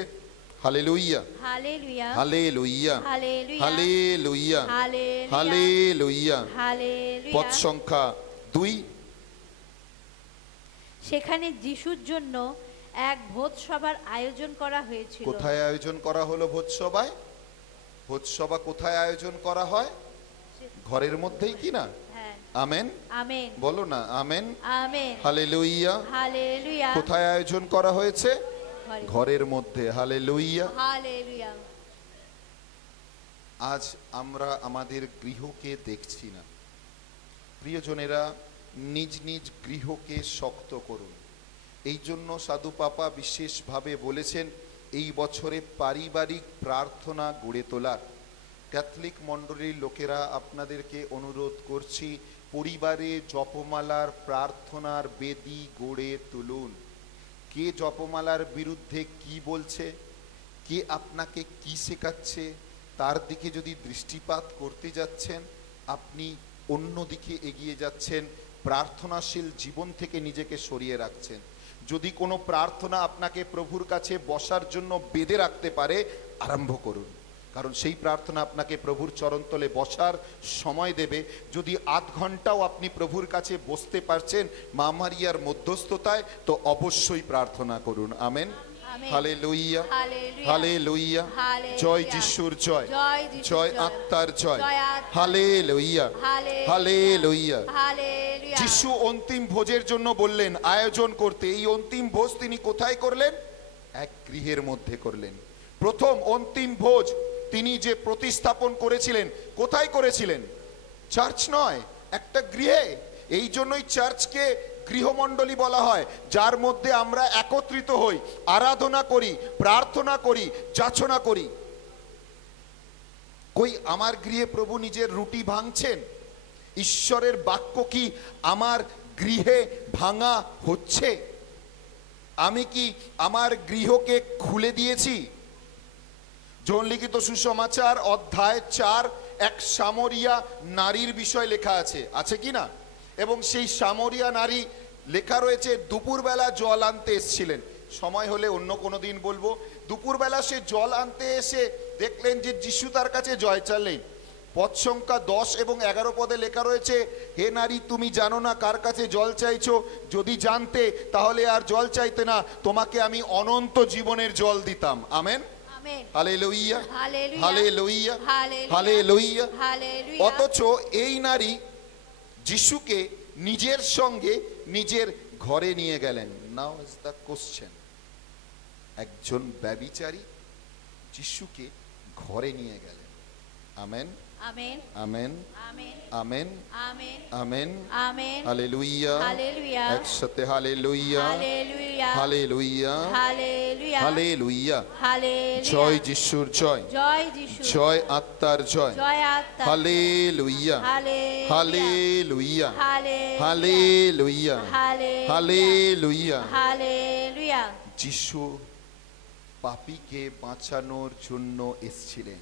hallelujah, hallelujah, hallelujah, hallelujah, hallelujah, পদ সংখ্যা 2। সেখানে যিশুর জন্য এক ভোজসভার আয়োজন করা হয়েছিল। কোথায় আয়োজন করা হলো ভোজসভায়? ভোজসভা কোথায় আয়োজন করা হয়? ঘরের মধ্যেই কি না? আমেন, আমেন, বলো না আমেন, আমেন, হালেলুয়া, হালেলুয়া। কোথায় আয়োজন করা হয়েছে? ঘরের মধ্যে। Hallelujah, hallelujah. আজ আমরা আমাদের গৃহকে দেখছি না। প্রিয়জনেরা, নিজ নিজ গৃহকে শক্ত করুন। এই জন্য সাধু পাপা বিশেষভাবে বলেছেন এই বছরে পারিবারিক প্রার্থনা গড়ে তোলার। ক্যাথলিক মণ্ডলীর লোকেরা আপনাদেরকে অনুরোধ করছি, পরিবারে জপমালার প্রার্থনার বেদি গড়ে তুলুন। কে জপমালার বিরুদ্ধে কি বলছে, কে আপনাকে কি শেখাচ্ছে, তার দিকে যদি দৃষ্টিপাত করতে যাচ্ছেন, আপনি অন্য দিকে এগিয়ে যাচ্ছেন, প্রার্থনাশীল জীবন থেকে নিজেকে সরিয়ে রাখছেন। যদি কোনো প্রার্থনা আপনাকে প্রভুর কাছে বসার জন্য বেঁধে রাখতে পারে, আরম্ভ করুন, কারণ সেই প্রার্থনা আপনাকে প্রভুর চরণতলে বসার সময় দেবে। যদি আধ ঘন্টাও আপনি প্রভুর কাছে বসতে পারছেন মা মারিয়ার মধ্যস্থতায়, তো অবশ্যই প্রার্থনা করুন। আমেন, হালেলুয়া, হালেলুয়া, জয় যিশুর জয়, জয় আত্মার জয়, হালেলুয়া, হালেলুয়া। যিশু অন্তিম ভোজের জন্য বললেন আয়োজন করতে। এই অন্তিম ভোজ তিনি কোথায় করলেন? এক গৃহের মধ্যে করলেন। প্রথম অন্তিম ভোজ তিনি যে প্রতিস্থাপন করেছিলেন, কোথায় করেছিলেন? চার্চ নয়, একটা গৃহে। এই জন্যই চার্চকে গৃহমণ্ডলী বলা হয়, যার মধ্যে আমরা একত্রিত হই, আরাধনা করি, প্রার্থনা করি, যাচনা করি। কই আমার গৃহে প্রভু নিজের রুটি ভাঙছেন? ঈশ্বরের বাক্য কি আমার গৃহে ভাঙা হচ্ছে? আমি কি আমার গৃহকে খুলে দিয়েছি? যোহন লিখিত সুসমাচার অধ্যায় 4 এক সামরিয়া নারীর বিষয় লেখা আছে, আছে কি না? এবং সেই সামরিয়া নারী লেখা রয়েছে দুপুরবেলা জল আনতে এসেছিলেন। সময় হলে অন্য কোনো দিন বলবো। দুপুরবেলা সে জল আনতে এসে দেখলেন যে যিশু তার কাছে জয় চাইলেন। পদ সংখ্যা 10 এবং 11 পদে লেখা রয়েছে, হে নারী, তুমি জানো না কার কাছে জল চাইছো। যদি জানতে তাহলে আর জল চাইতে না, তোমাকে আমি অনন্ত জীবনের জল দিতাম। Amen, hallelujah, hallelujah, hallelujah. অথচ এই নারী যিশুকে নিজের সঙ্গে নিজের ঘরে নিয়ে গেলেন। নাও ইজ দ্য কোশ্চেন, একজন ব্যভিচারী যিশুকে ঘরে নিয়ে গেলেন। Amen, amen, amen, amen, amen, amen, amen, hallelujah, hallelujah, একসাথে hallelujah, hallelujah, hallelujah, hallelujah, hallelujah, hallelujah. জয় যিশুর জয়, জয় যিশু, জয় আত্মার জয়, জয় আত্মা, hallelujah, hallelujah, hallelujah, hallelujah, hallelujah. যিশু পাপীকে বাঁচানোর জন্য এসেছিলেন।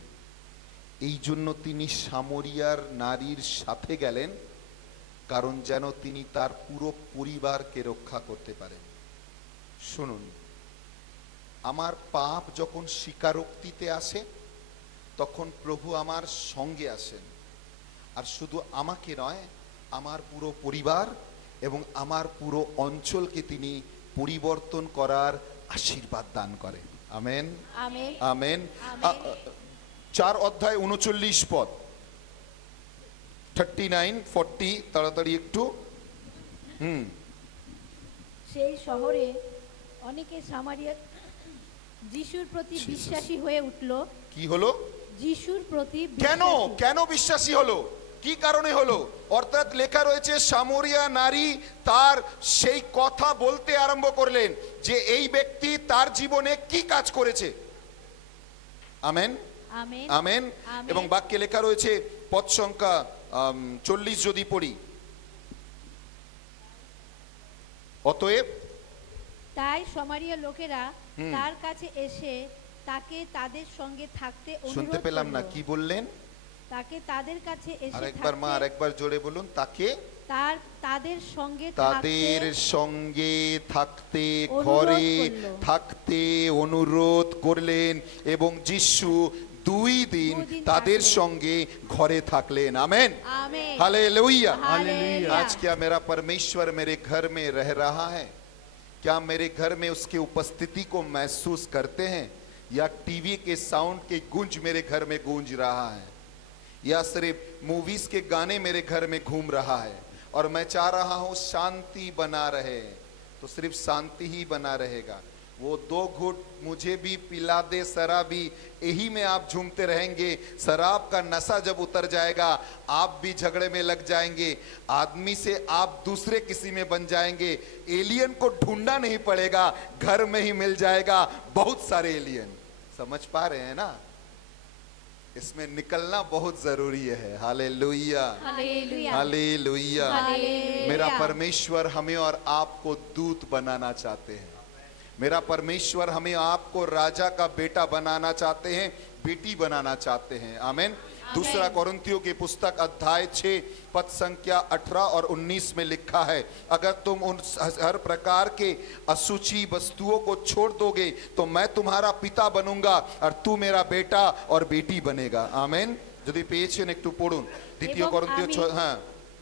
এই জন্য তিনি সামরিয়ার নারীর সাথে গেলেন কারণ যেন তিনি তার পুরো পরিবারকে রক্ষা করতে পারেন। শুনুন, আমার পাপ যখন স্বীকারোক্তিতে আসে তখন প্রভু আমার সঙ্গে আসেন, আর শুধু আমাকে নয়, আমার পুরো পরিবার এবং আমার পুরো অঞ্চলকে তিনি পরিবর্তন করার আশীর্বাদ দান করেন। Amen, amen, amen. আমেন। 4 অধ্যায় 39 পদ, 39, 40, তাড়াতাড়ি একটু। সেই শহরে অনেকে সামারিয়া যিশুর প্রতি বিশ্বাসী হয়ে উঠল। কি হলো? যিশুর প্রতি কেন বিশ্বাসী। কেন বিশ্বাসী হলো? কি কারণে হলো? অর্থাৎ লেখা রয়েছে সামরিয়া নারী তার সেই কথা বলতে আরম্ভ করলেন যে এই ব্যক্তি তার জীবনে কি কাজ করেছে। Amen, amen, amen. আমেন। এবং বাক্যে লেখা রয়েছে পদ সংখ্যা 40 যদি পড়ি, অতএব তাই সমারিয়া লোকেরা তার কাছে এসে তাকে তাদের সঙ্গে থাকতে শুনতে অনুরোধ পেলাম না, করল। কি বললেন? তাকে তাদের কাছে এসে আরেকবার মা, থাকতে- আরেকবার জোরে বলুন। তাকে তাদের সঙ্গে তাদের থাকতে সঙ্গে থাকতে, অনুরোধ ঘরে করল। থাকতে অনুরোধ করলেন এবং যিশু 2 দিন 2 দিন তাদের থাকলেন। সঙ্গে ঘরে থাকলেন। Amen, amen, hallelujah. हालेलुया। आज क्या मेरा परमेश्वर मेरे घर में रह रहा है? क्या मेरे घर में उसकी उपस्थिति को महसूस करते हैं, या टीवी के साउंड के गूंज मेरे घर में गूंज रहा है, या सिर्फ मूवीज के गाने मेरे घर में घूम रहा है और मैं चाह रहा हूं शांति बना रहे, तो सिर्फ शांति ही बना रहेगा। वो 2 घूंट मुझे भी पिला दे शराबी, यही में आप झूमते रहेंगे। शराब का नशा जब उतर जाएगा आप भी झगड़े में लग जाएंगे, आदमी से आप दूसरे किसी में बन जाएंगे, एलियन को ढूंढना नहीं पड़ेगा, घर में ही मिल जाएगा बहुत सारे एलियन। समझ पा रहे हैं ना? इसमें निकलना बहुत जरूरी है। Hallelujah, hallelujah, hallelujah. हालेलुया। मेरा परमेश्वर हमें और आपको दूत बनाना चाहते हैं। मेरा परमेश्वर हमें आपको राजा का बेटा बनाना चाहते हैं, बेटी बनाना चाहते हैं। आमेन। दूसरा कोरिन्थियों की पुस्तक अध्याय 6 पद संख्या 18 और 19 में लिखा है, अगर तुम उन हर प्रकार के अशुचि वस्तुओं को छोड़ दोगे तो मैं तुम्हारा पिता बनूंगा और तू मेरा बेटा और बेटी बनेगा। आमेन। যদি পেয়েছেন একটু পড়ুন দ্বিতীয় এবং কোরিন্থীয় আমি- 6। হ্যাঁ,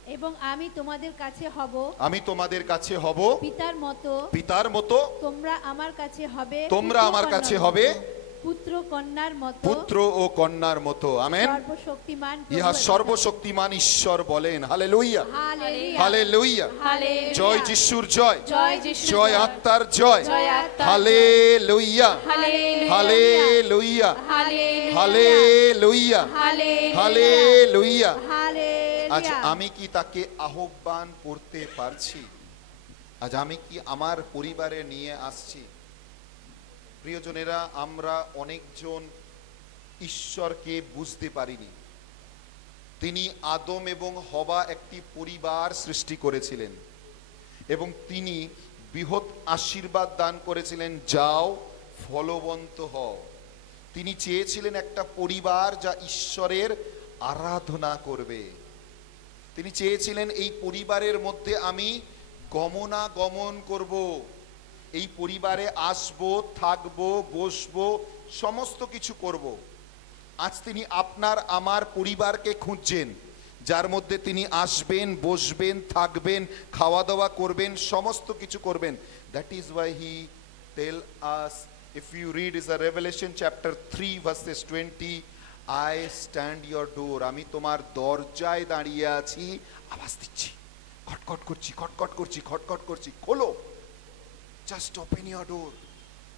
এবং আমি তোমাদের কাছে হব আমি তোমাদের কাছে হব পিতার মতো, পিতার মতো, তোমরা আমার কাছে হবে তোমরা পুত্র আমার কন্যার কাছে মতো। হবে পুত্র কন্যার মতো। পুত্র ও কন্যার মতো। আমেন। সর্বশক্তিমান প্রভু ইহা একথা- সর্বশক্তিমান ঈশ্বর বলেন। Hallelujah, hallelujah. হালেলুয়া। হালেলুয়া। জয় যিশুর জয়, জয় যিশু, জয় আত্মার জয়। জয় আত্মার hallelujah, hallelujah, hallelujah, hallelujah, hallelujah, hallelujah, hallelujah. Hallelujah. আজ আমি কি তাকে আহ্বান করতে পারছি? আজ আমি কি আমার পরিবারে নিয়ে আসছি? প্রিয়জনেরা, আমরা অনেকজন ঈশ্বরকে বুঝতে পারিনি। তিনি আদম এবং হবা একটি পরিবার সৃষ্টি করেছিলেন এবং তিনি বৃহৎ আশীর্বাদ দান করেছিলেন, যাও ফলবন্ত হও। তিনি চেয়েছিলেন একটা পরিবার যা ঈশ্বরের আরাধনা করবে। তিনি চেয়েছিলেন এই পরিবারের মধ্যে আমি গমনাগমন করব, এই পরিবারে আসবো, থাকবো, বসবো, সমস্ত কিছু করব। আজ তিনি আপনার আমার পরিবারকে খুঁজছেন, যার মধ্যে তিনি আসবেন, বসবেন, থাকবেন, খাওয়া দাওয়া করবেন, সমস্ত কিছু করবেন। That is why he tell us, if you read is a revelation chapter 3 verses 20, I stand your door, আমি তোমার দরজায় দাঁড়িয়ে আছি, আওয়াজ দিচ্ছি, খটখট করছি, খটখট করছি, খটখট করছি, খোলো, জাস্ট ওপেন ইয়োর ডোর,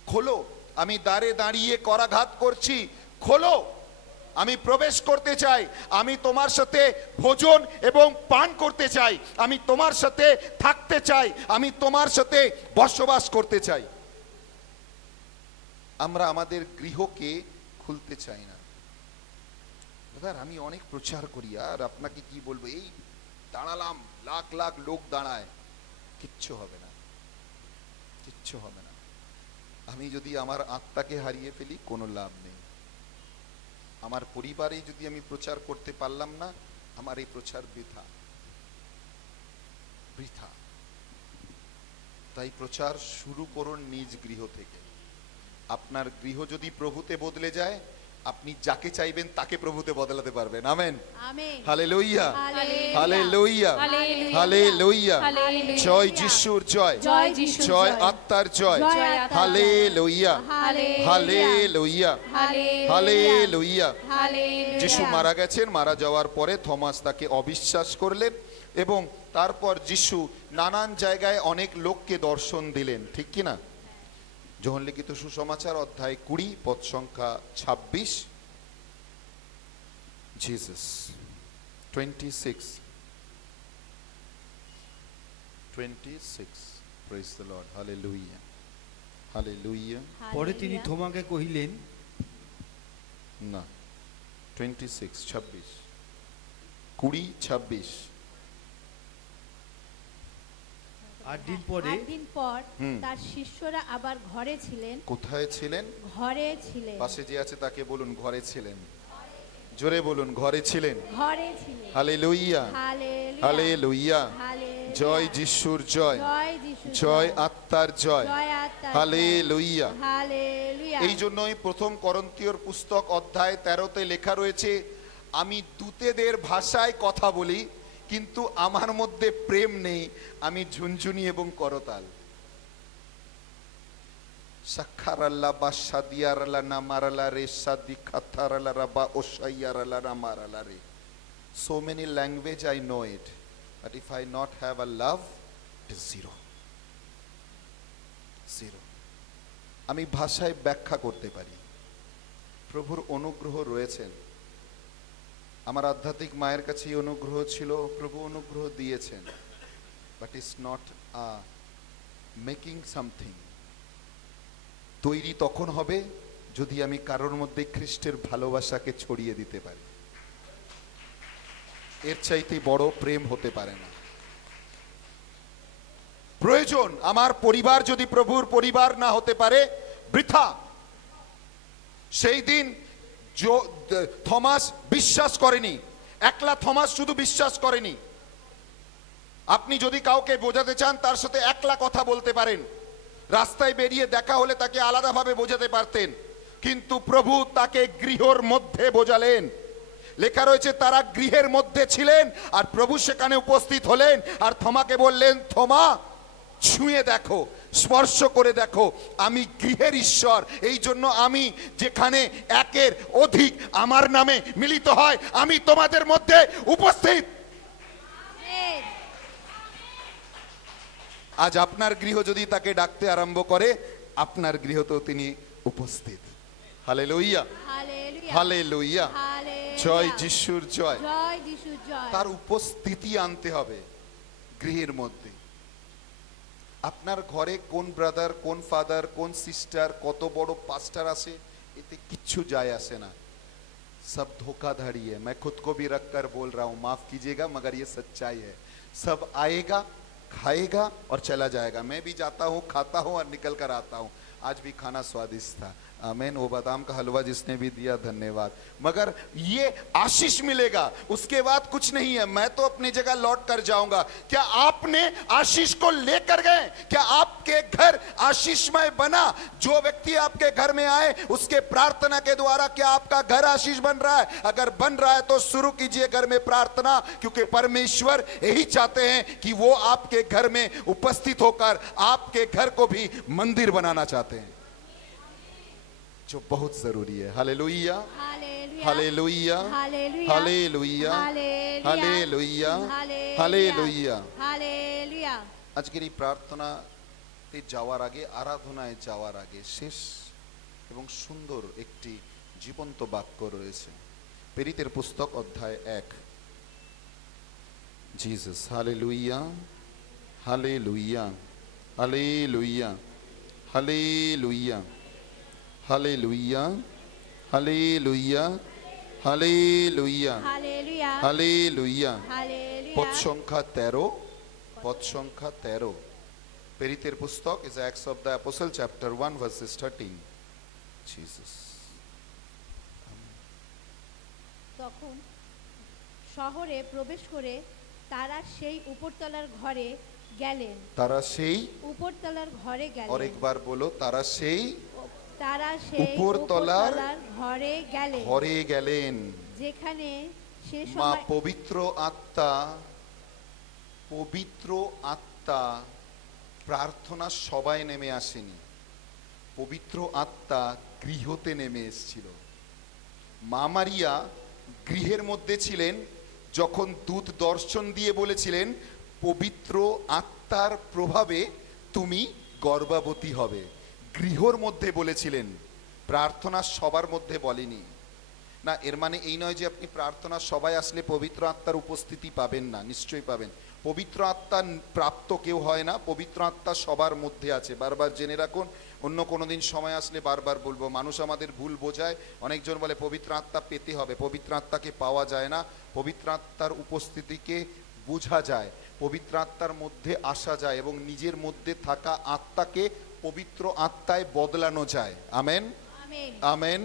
খোলো। আমি দ্বারে দাঁড়িয়ে করাঘাত করছি, খোলো, আমি প্রবেশ করতে চাই, আমি তোমার সাথে ভোজন এবং পান করতে চাই, আমি তোমার সাথে থাকতে চাই, আমি তোমার সাথে বসবাস করতে চাই। আমরা আমাদের গৃহকে খুলতে চাই না। দাদা, আমি অনেক প্রচার করি, আর আপনাকে কি বলবো, এই দাঁড়ালাম, লাখ লাখ লোক দাঁড়ায়, কিচ্ছু হবে না, কিচ্ছু হবে না। আমি যদি আমার আত্মাকে হারিয়ে ফেলি, কোনো লাভ নেই। আমার পরিবারে যদি আমি প্রচার করতে পারলাম না, আমার এই প্রচার বৃথা। বৃথা। তাই প্রচার শুরু করুন নিজ গৃহ থেকে। আপনার গৃহ যদি প্রভুতে বদলে যায়, আপনি যাকে চাইবেন তাকে প্রভুতে বদলাতে পারবেন। Amen, hallelujah, hallelujah, hallelujah. জয় যিশুর জয়, জয় আত্মার জয়, হালেলুয়া, হালেলুয়া, হালেলুয়া। যিশু মারা গেছেন, মারা যাওয়ার পরে থমাস তাকে অবিশ্বাস করলেন এবং তারপর যিশু নানান জায়গায় অনেক লোককে দর্শন দিলেন, ঠিক কি না? যোহন লিখিত সুসমাচার অধ্যায় 20 পদ সংখ্যা 26। Jesus 26 praise the Lord, hallelujah, hallelujah. পরে তিনি থমাকে কহিলেন, না 26 26 20 26। 8 দিন পরে তার শিষ্যরা আবার ঘরে ছিলেন। কোথায় ছিলেন? ঘরে ছিলেন। পাশে যে আছে তাকে বলুন ঘরে ছিলেন। জোরে বলুন ঘরে ছিলেন। ঘরে ছিলেন। Hallelujah, hallelujah. জয় যিশুর জয়, জয় আত্মার জয়, হালেলুয়া। এই জন্যই প্রথম করন্থীয়র পুস্তক অধ্যায় 13-তে লেখা রয়েছে, আমি দূতেদের ভাষায় কথা বলি কিন্তু আমার মধ্যে প্রেম নেই, আমি ঝুনঝুনি এবং করতাল। সাক্ষারাল্লা বা সাদিয়ারালা না মারালা রে, সাদি খাতারালা রাবা ওশাইয়ারালা না মারালা রে। So many language I know it, but if I not have a love, it is zero. Zero. আমি ভাষায় ব্যাখ্যা করতে পারি, প্রভুর অনুগ্রহ রয়েছেন। আমার আধ্যাত্মিক মায়ের কাছে অনুগ্রহ ছিল, প্রভু অনুগ্রহ দিয়েছেন, but it's not a making something. তৈরি তখন হবে যদি আমি কারোর মধ্যে খ্রিস্টের ভালোবাসাকে ছড়িয়ে দিতে পারি। এর চাইতে বড় প্রেম হতে পারে না। প্রয়োজন আমার পরিবার যদি প্রভুর পরিবার না হতে পারে, বৃথা। সেই দিন থমাস বিশ্বাস করেনি, একলা থমাস শুধু বিশ্বাস করেনি। আপনি যদি কাউকে বোঝাতে চান, তার সাথে একলা কথা বলতে পারেন, রাস্তায় বেরিয়ে দেখা হলে তাকে আলাদাভাবে বোঝাতে পারতেন, কিন্তু প্রভু তাকে গৃহের মধ্যে বোঝালেন। লেখা রয়েছে তারা গৃহের মধ্যে ছিলেন আর প্রভু সেখানে উপস্থিত হলেন আর থমাকে বললেন, থমা ছুঁয়ে দেখো, স্পর্শ করে দেখো, আমি গৃহের ঈশ্বর। এই জন্য আমি যেখানে একের অধিক আমার নামে মিলিত হয়, আমি তোমাদের মধ্যে উপস্থিত। আজ আপনার গৃহ যদি তাকে ডাকতে আরম্ভ করে, আপনার গৃহতেও তিনি উপস্থিত। Hallelujah, hallelujah. জয় যিশুর জয়। তার উপস্থিতি আনতে হবে গৃহের মধ্যে। আপনার ঘরে কোন ব্রাদার, কোন ফাদার, কোন সিস্টার, কত বড় পাস্টার আসে, এতে কিচ্ছু যায় আসে না। सब धोखाधड़ी है। मैं खुद को भी रख कर बोल रहा हूं, माफ कीजिएगा मगर ये सच्चाई है। सब आएगा, खाएगा और चला जाएगा। मैं भी जाता हूं, खाता हूं और निकल कर आता हूं। आज भी खाना स्वादिष्ट था, आमीन। वो बादाम का हलवा जिसने भी दिया, धन्यवाद। मगर ये आशीष मिलेगा, उसके बाद कुछ नहीं है। मैं तो अपनी जगह लौट कर जाऊंगा। क्या आपने आशीष को लेकर गए? क्या आपके घर आशीषमय बना? जो व्यक्ति आपके घर में आए, उसके प्रार्थना के द्वारा क्या आपका घर आशीष बन रहा है? अगर बन रहा है तो शुरू कीजिए घर में प्रार्थना, क्योंकि परमेश्वर यही चाहते हैं कि वो आपके घर में उपस्थित होकर आपके घर को भी मंदिर बनाना चाहते हैं, जो बहुत जरूरी है। Hallelujah, hallelujah, hallelujah, hallelujah, hallelujah. আজকের এই প্রার্থনাতে যাওয়ার আগে, আরাধনায় যাওয়ার আগে শেষ এবং সুন্দর একটি জীবন্ত বাক্য রয়েছে। প্রেরিতের পুস্তক অধ্যায় 1। Jesus, hallelujah, hallelujah, hallelujah, hallelujah, hallelujah, hallelujah, hallelujah, hallelujah. পদ সংখ্যা 13, পদ সংখ্যা 13। প্রেরিতের পুস্তক is Acts of the Apostle chapter 1 verses 13. Jesus. তখন শহরে প্রবেশ করে তারা সেই উপরতলার ঘরে গেলেন। তারা সেই উপরতলার ঘরে গেলেন। আরেকবার বলো, তারা সেই তারা সেই উপরতলার ঘরে গেলেন, যেখানে সে মা সময় পবিত্র আত্মা প্রার্থনা সবাই নেমে আসেনি, পবিত্র আত্মা গৃহতে নেমে এসেছিল। মা মারিয়া গৃহের মধ্যে ছিলেন যখন দূত দর্শন দিয়ে বলেছিলেন পবিত্র আত্মার প্রভাবে তুমি গর্ভবতী হবে। গৃহর মধ্যে বলেছিলেন, প্রার্থনা সবার মধ্যে বলেনি। না, এর মানে এই নয় যে আপনি প্রার্থনা সবাই আসলে পবিত্র আত্মার উপস্থিতি পাবেন না, নিশ্চয়ই পাবেন। পবিত্র আত্মা প্রাপ্ত কেউ হয় না, পবিত্র আত্মা সবার মধ্যে আছে। বারবার জেনে রাখুন, অন্য কোনো দিন সময় আসলে বারবার বলবো। মানুষ আমাদের ভুল বোঝায়, অনেকজন বলে পবিত্র আত্মা পেতে হবে। পবিত্র আত্মাকে পাওয়া যায় না, পবিত্র আত্মার উপস্থিতিকে বোঝা যায়, পবিত্র আত্মার মধ্যে আসা যায় এবং নিজের মধ্যে থাকা আত্মাকে পবিত্র আত্মায় বদলানো যায়। Amen, amen,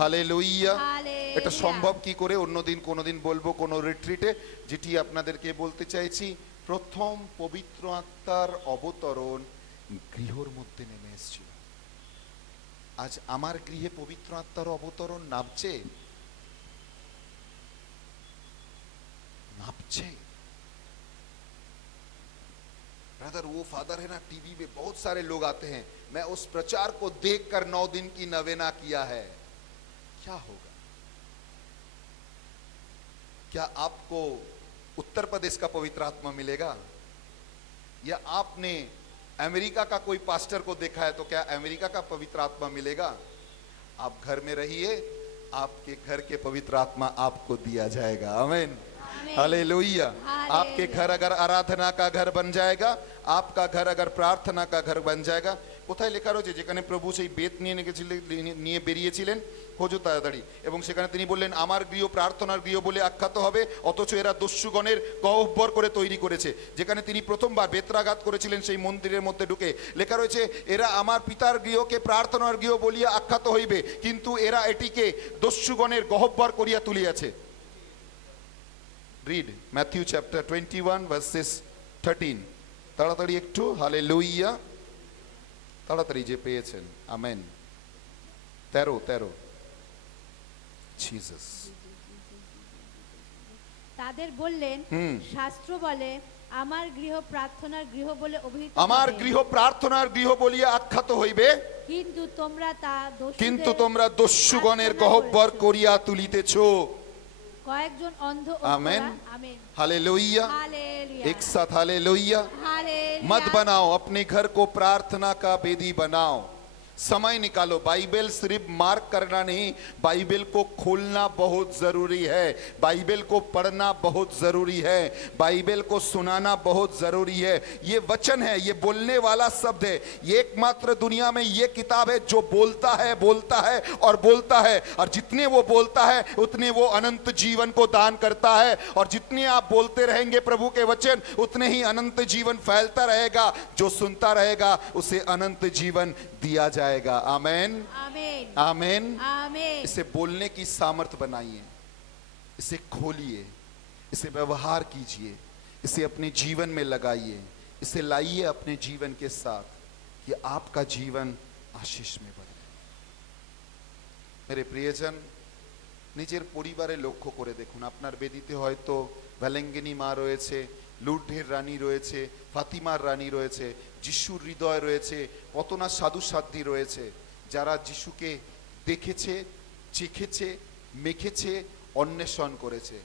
hallelujah. এটা সম্ভব কি করে অন্যদিন কোনোদিন বলবো কোনো রিট্রিটে। যেটি আপনাদেরকে বলতে চাইছি, প্রথম পবিত্র আত্মার অবতরণ গৃহর মধ্যে নেমে এসেছিল। আজ আমার গৃহে পবিত্র আত্মার অবতরণ নামছে, नापছে। ब्रदर वो फादर है ना, टीवी में बहुत सारे लोग आते हैं, मैं उस प्रचार को देखकर 9 दिन की नवेना किया है। क्या होगा? क्या आपको उत्तर प्रदेश का पवित्र आत्मा मिलेगा? या आपने अमेरिका का कोई पास्टर को देखा है तो क्या अमेरिका का पवित्र आत्मा मिलेगा? आप घर में रहिए, आपके घर के पवित्र आत्मा आपको दिया जाएगा। आमीन, हालेलुया। आपके घर अगर आराधना का घर बन जाएगा, आपका घर अगर प्रार्थना का घर बन जाएगा। কোথায় লেখা রয়েছে? যেখানে প্রভু সেই বেত নিয়ে বেরিয়েছিলেন, খোঁজো তাড়াতাড়ি, এবং সেখানে তিনি বললেন আমার গৃহ প্রার্থনার গৃহ বলে আখ্যাত হবে, অথচ এরা দস্যুগণের গহ্বর করে তৈরি করেছে। যেখানে তিনি প্রথমবার বেত্রাঘাত করেছিলেন সেই মন্দিরের মধ্যে ঢুকে, লেখা রয়েছে এরা আমার পিতার গৃহকে প্রার্থনার গৃহ বলিয়া আখ্যাত হইবে, কিন্তু এরা এটিকে দস্যুগণের গহ্বর করিয়া তুলিয়াছে। Read Matthew chapter 21 verses 13। তাড়াতাড়ি একটু, হালেলুইয়া, তাড়াতাড়ি যে পেয়েছেন। আমেন। 13 জিসাস। তাদের বললেন, শাস্ত্র বলে আমার গৃহ প্রার্থনার গৃহ বলে অভিহিত, আমার গৃহ প্রার্থনার গৃহ বলিয়া আখ্যাত হইবে, কিন্তু তোমরা দস্যুগণের গহ্বর করিয়া তুলিতেছো। কয়েকজন অন্ধ। आमेन, हालेलुया। एक साथ हालेलुया। मत बनाओ अपने घर को प्रार्थना का वेदी बनाओ। समय निकालो। बाइबल सिर्फ मार्क करना नहीं, बाइबल को खोलना बहुत जरूरी है, बाइबल को पढ़ना बहुत जरूरी है, बाइबल को सुनाना बहुत जरूरी है। ये वचन है, ये बोलने वाला शब्द है। ये एकमात्र दुनिया में ये किताब है जो बोलता है, बोलता है और बोलता है, और जितने वो बोलता है उतने वो अनंत जीवन को दान करता है। और जितने आप बोलते रहेंगे प्रभु के वचन, उतने ही अनंत जीवन फैलता रहेगा। जो सुनता रहेगा उसे अनंत जीवन दिया जाएगा। आमेन, आमेन, आमेन, आमेन। इसे बोलने की सामर्थ बनाइए, इसे खोलिए, इसे व्यवहार कीजिए, इसे अपने जीवन में लगाइए, इसे लाइए अपने जीवन के साथ कि आपका जीवन आशीष में बने। मेरे प्रियजन, নিজের পরিবারে লক্ষ্য করে দেখুন। আপনার বেদিতে হয়তো ভ্যালেঙ্গিনী মা রয়েছে, লুর্ধের রানী রয়েছে, ফাতিমার রানী রয়েছে, যিশুর হৃদয় রয়েছে, কত না সাধু সাধ্বী রয়েছে যারা যিশুকে দেখেছে, চেখেছে, মেখেছে, অন্বেষণ করেছে।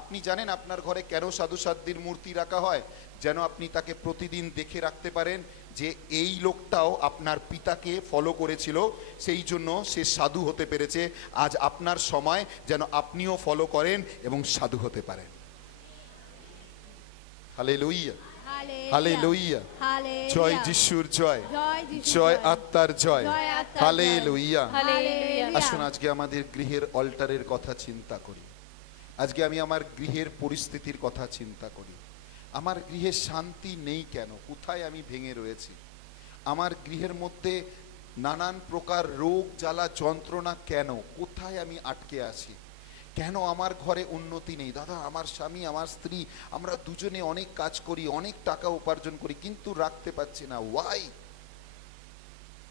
আপনি জানেন আপনার ঘরে কেন সাধু সাধ্বীর মূর্তি রাখা হয়? যেন আপনি তাকে প্রতিদিন দেখে রাখতে পারেন যে এই লোকটাও আপনার পিতাকে ফলো করেছিল, সেই জন্য সে সাধু হতে পেরেছে। আজ আপনার সময় যেন আপনিও ফলো করেন এবং সাধু হতে পারেন। হালেলুইয়া, হালেলুইয়া, জয় যিশুর জয়, জয় আত্মার জয়, হালেলুইয়া। আসুন আজকে আমাদের গৃহের অল্টারের কথা চিন্তা করি। আজকে আমি আমার গৃহের পরিস্থিতির কথা চিন্তা করি। আমার গৃহে শান্তি নেই কেন? কোথায় আমি ভেঙে রয়েছি? আমার গৃহের মধ্যে নানান প্রকার রোগ জ্বালা যন্ত্রণা কেন? কোথায় আমি আটকে আছি? কেন আমার ঘরে উন্নতি নেই? দাদা, আমার স্বামী, আমার স্ত্রী, আমরা দুজনে অনেক কাজ করি, অনেক টাকা উপার্জন করি, কিন্তু রাখতে পারছি না। Why?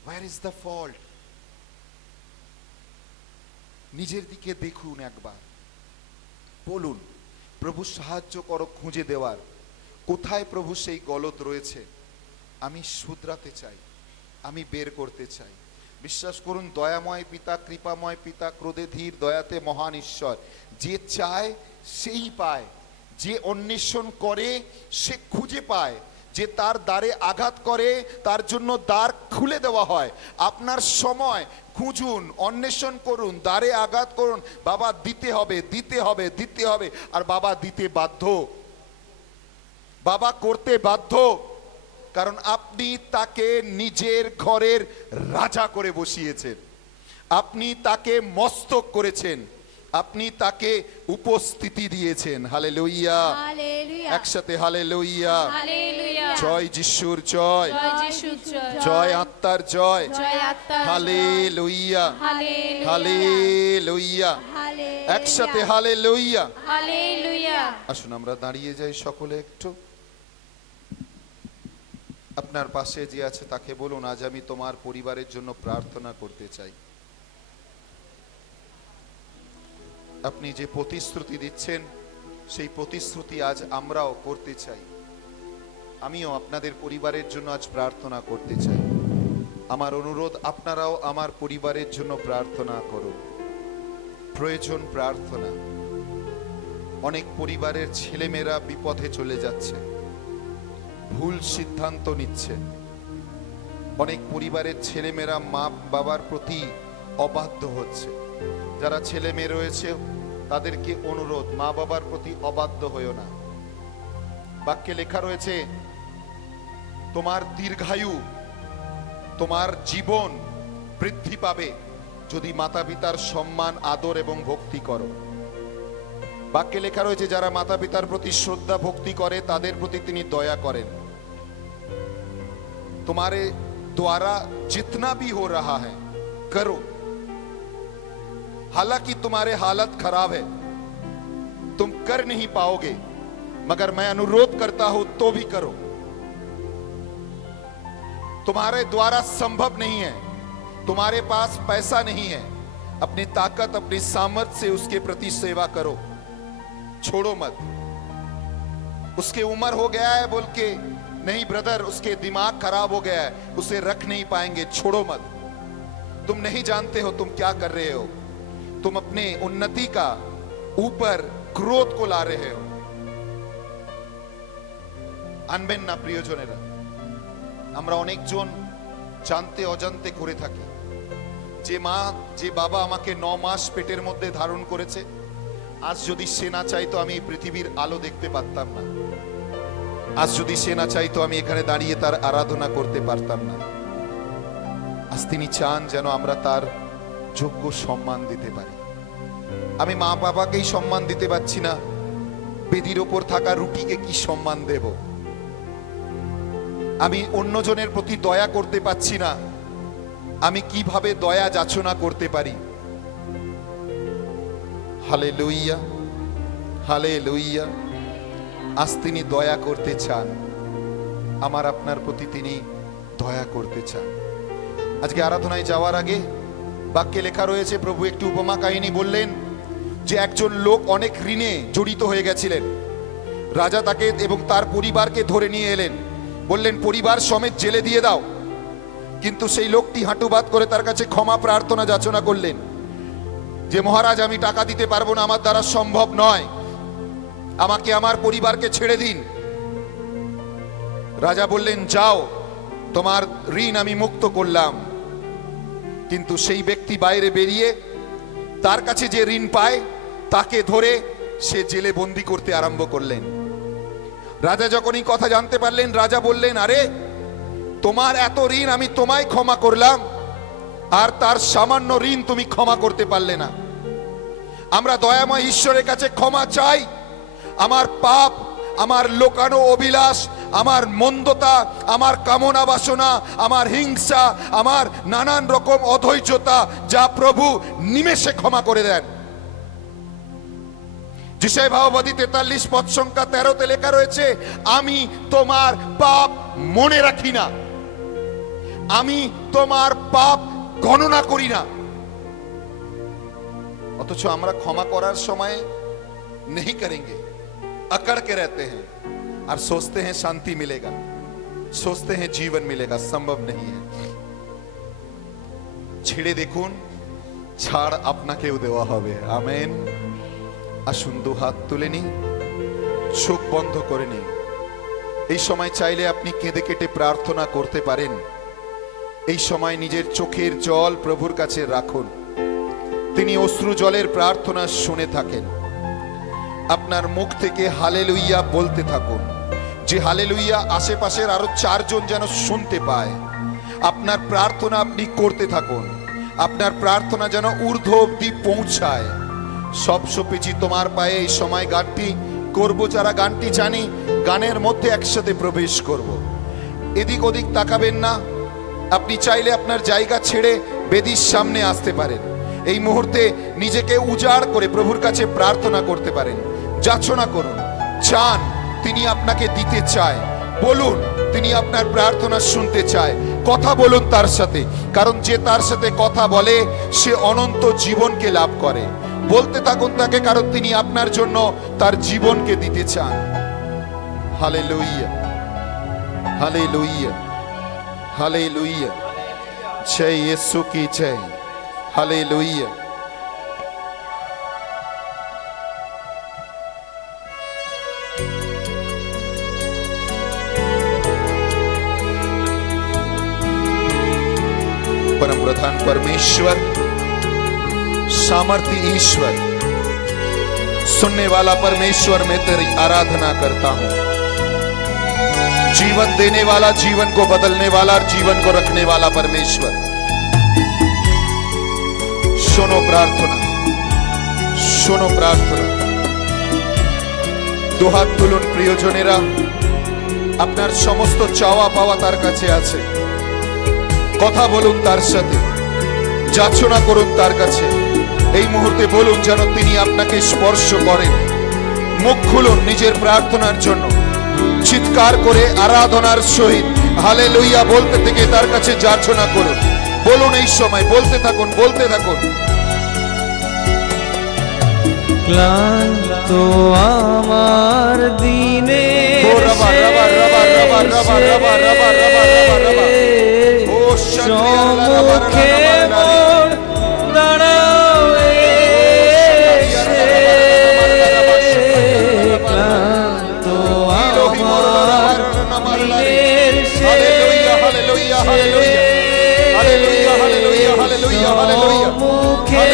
Where is the fault? নিজের দিকে দেখুন একবার, বলুন প্রভু সাহায্য করো খুঁজে দেওয়ার, কোথায় প্রভু সেই গলদ রয়েছে, আমি শুধরাতে চাই, আমি বের করতে চাই। বিশ্বাস করুন, দয়াময় পিতা, কৃপাময় পিতা, ক্রোধে ধীর, দয়াতে মহান ঈশ্বর, যে চায় সেই পায়, যে অন্বেষণ করে সে খুঁজে পায়, যে তার দ্বারে আঘাত করে তার জন্য দ্বার খুলে দেওয়া হয়। আপনার সময় খুঁজুন, অন্বেষণ করুন, দ্বারে আঘাত করুন। বাবা দিতে হবে, দিতে হবে, দিতে হবে। আর বাবা দিতে বাধ্য, বাবা করতে বাধ্য, কারণ আপনি তাকে নিজের ঘরের রাজা করে বসিয়েছেন, আপনি তাকে মস্তক করেছেন, আপনি তাকে উপস্থিতি দিয়েছেন। হালেলুয়া, একসাথে হালেলুয়া। জয় যিশুর জয়, জয় আত্মার জয়, হালেলুয়া, হালেলুয়া, একসাথে হালেলুয়া। আসুন আমরা দাঁড়িয়ে যাই সকলে একটু। আপনার পাশে যে আছে তাকে বলুন, আজ আমি তোমার পরিবারের জন্য প্রার্থনা করতে চাই। আপনি যে প্রতিশ্রুতি দিচ্ছেন সেই প্রতিশ্রুতি আজ আমরাও করতে চাই। আমিও আপনাদের পরিবারের জন্য আজ প্রার্থনা করতে চাই। আমার অনুরোধ, আপনারাও আমার পরিবারের জন্য প্রার্থনা করুন। প্রয়োজন প্রার্থনা। অনেক পরিবারের ছেলেমেয়েরা বিপথে চলে যাচ্ছে, ভুল সিদ্ধান্ত নিচ্ছে। অনেক পরিবারের ছেলেমেয়েরা মা বাবার প্রতি অবাধ্য হচ্ছে। যারা ছেলে মেয়ে রয়েছে তাদেরকে অনুরোধ, মা বাবার প্রতি অবাধ্য হইও না। বাক্যে লেখা রয়েছে, তোমার দীর্ঘায়ু, তোমার জীবন বৃদ্ধি পাবে যদি মাতা পিতার সম্মান, আদর এবং ভক্তি করো। বাক্যে লেখা রয়েছে, যারা মাতা পিতার প্রতি শ্রদ্ধা ভক্তি করে তাদের প্রতি তিনি দয়া করেন। तुम्हारे द्वारा जितना भी हो रहा है करो, हालांकि तुम्हारे हालत खराब है, तुम कर नहीं पाओगे, मगर मैं अनुरोध करता हूं तो भी करो। तुम्हारे द्वारा संभव नहीं है, तुम्हारे पास पैसा नहीं है, अपनी ताकत, अपनी सामर्थ्य से उसके प्रति सेवा करो, छोड़ो मत। उसके उम्र हो गया है बोल के नहीं ब्रदर, उसके दिमाग खराब हो गया है, उसे रख नहीं पाएंगे, छोड़ो मत। तुम नहीं जानते हो तुम क्या कर रहे हो, तुम अपने उन्नति का ऊपर क्रोध को ला रहे हो। আনবেন না প্রিয়জনেরা, আমরা অনেকজন জানতে অজান্তে করে থাকি। যে মা, যে বাবা আমাকে 9 মাস পেটের মধ্যে ধারণ করেছে, আজ যদি সে না চাইতো আমি এই পৃথিবীর আলো দেখতে পারতাম না। আজ যদি সে না চাইতো আমি এখানে দাঁড়িয়ে তার আরাধনা করতে পারতাম না। আজ তিনি চান যেন আমরা তার যোগ্য সম্মান দিতে পারি। আমি মা বাবাকেই সম্মান দিতে পারছি না, বেদির ওপর থাকা রুটিকে কি সম্মান দেব? আমি অন্যজনের প্রতি দয়া করতে পারছি না, আমি কিভাবে দয়া যাচনা করতে পারি? Hallelujah, hallelujah. আজ তিনি দয়া করতে চান, আমার আপনার প্রতি তিনি দয়া করতে চান। আজকে আরাধনায় যাওয়ার আগে বাক্যে লেখা রয়েছে, প্রভু একটি উপমা কাহিনী বললেন যে একজন লোক অনেক ঋণে জড়িত হয়ে গেছিলেন। রাজা তাকে এবং তার পরিবারকে ধরে নিয়ে এলেন, বললেন পরিবার সমেত জেলে দিয়ে দাও। কিন্তু সেই লোকটি হাঁটুবাদ করে তার কাছে ক্ষমা প্রার্থনা যাচনা করলেন যে মহারাজ, আমি টাকা দিতে পারবো না, আমার দ্বারা সম্ভব নয়, আমাকে আমার পরিবারকে ছেড়ে দিন। রাজা বললেন, যাও, তোমার ঋণ আমি মুক্ত করলাম। কিন্তু সেই ব্যক্তি বাইরে বেরিয়ে তার কাছে যে ঋণ পায় তাকে ধরে সে জেলে বন্দি করতে আরম্ভ করলেন। রাজা যখন এই কথা জানতে পারলেন, রাজা বললেন, আরে তোমার এত ঋণ আমি তোমায় ক্ষমা করলাম, আর তার সামান্য ঋণ তুমি ক্ষমা করতে পারলে না। আমরা দয়াময় ঈশ্বরের কাছে ক্ষমা চাই। আমার পাপ, আমার লোকানো অভিলাষ, আমার মন্দতা, আমার কামনা বাসনা, আমার হিংসা, আমার নানান রকম অধৈর্যতা, যা প্রভু নিমেষে ক্ষমা করে দেন। যিশায় ভাববাদী 43 পদ সংখ্যা 13-তে লেখা রয়েছে, আমি তোমার পাপ মনে রাখি না, আমি তোমার পাপ গণনা করি না। অথচ আমরা ক্ষমা করার সময় नहीं करेंगे, अकड़ के रहते हैं और सोचते हैं शांति मिलेगा, सोचते हैं जीवन मिलेगा। संभव नहीं है। ছেড়ে দেখুন, ছাড় আপনাকেও দেওয়া হবে। আমেন। আসুন দু হাত তুলে নিন, চোখ বন্ধ করে নিন। এই সময় চাইলে আপনি কেঁদে কেটে প্রার্থনা করতে পারেন। এই সময় নিজের চোখের জল প্রভুর কাছে রাখুন, তিনি অশ্রু জলের প্রার্থনা শুনে থাকেন। আপনার মুখ থেকে হালেলুইয়া বলতে থাকুন, যে হালেলুইয়া আশেপাশের আরো 4 জন যেন শুনতে পায়। আপনার প্রার্থনা আপনি করতে থাকুন, আপনার প্রার্থনা যেন ঊর্ধ্ব অবধি পৌঁছায়। সব সপেছি তোমার পায়ে এই সময় গানটি করব। যারা গানটি জানি, গানের মধ্যে একসাথে প্রবেশ করব। এদিক ওদিক তাকাবেন না। আপনি চাইলে আপনার জায়গা ছেড়ে বেদির সামনে আসতে পারেন। এই মুহূর্তে নিজেকে উজাড় করে প্রভুর কাছে প্রার্থনা করতে পারেন। যাচনা করুন, চান, তিনি আপনাকে দিতে চায়। বলুন, তিনি আপনার প্রার্থনা শুনতে চায়। কথা বলুন তার সাথে, কারণ যে তার সাথে কথা বলে সে অনন্ত জীবনকে লাভ করে। বলতে থাকুন তাকে, কারণ তিনি আপনার জন্য তার জীবনকে দিতে চান। Hallelujah, hallelujah, hallelujah. জয় येशू की जय। हालेलुया। परम प्रधान परमेश्वर, सामर्थी ईश्वर, सुनने वाला परमेश्वर, मैं तेरी आराधना करता हूं। जीवन देने वाला, जीवन को बदलने वाला और जीवन को रखने वाला परमेश्वर, শোনো প্রার্থনা, শোনো প্রার্থনা। দুহাত তুলুন প্রিয়জনেরা, আপনার সমস্ত চাওয়া পাওয়া তার কাছে আছে। কথা বলুন তার সাথে, যাচনা করুন তার কাছে। এই মুহূর্তে বলুন যেন তিনি আপনাকে স্পর্শ করেন। মুখ খুলুন নিজের প্রার্থনার জন্য, চিৎকার করে আরাধনার সহিত হালেলুইয়া বলতে থেকে তার কাছে যাচনা করুন। বলুন, এই সময় বলতে থাকুন, বলতে থাকুন। ক্লান্ত আমার দিনে সম্মুখে মোর দাঁড়াও এসে, ক্লান্ত আমার দিনের সম্মুখে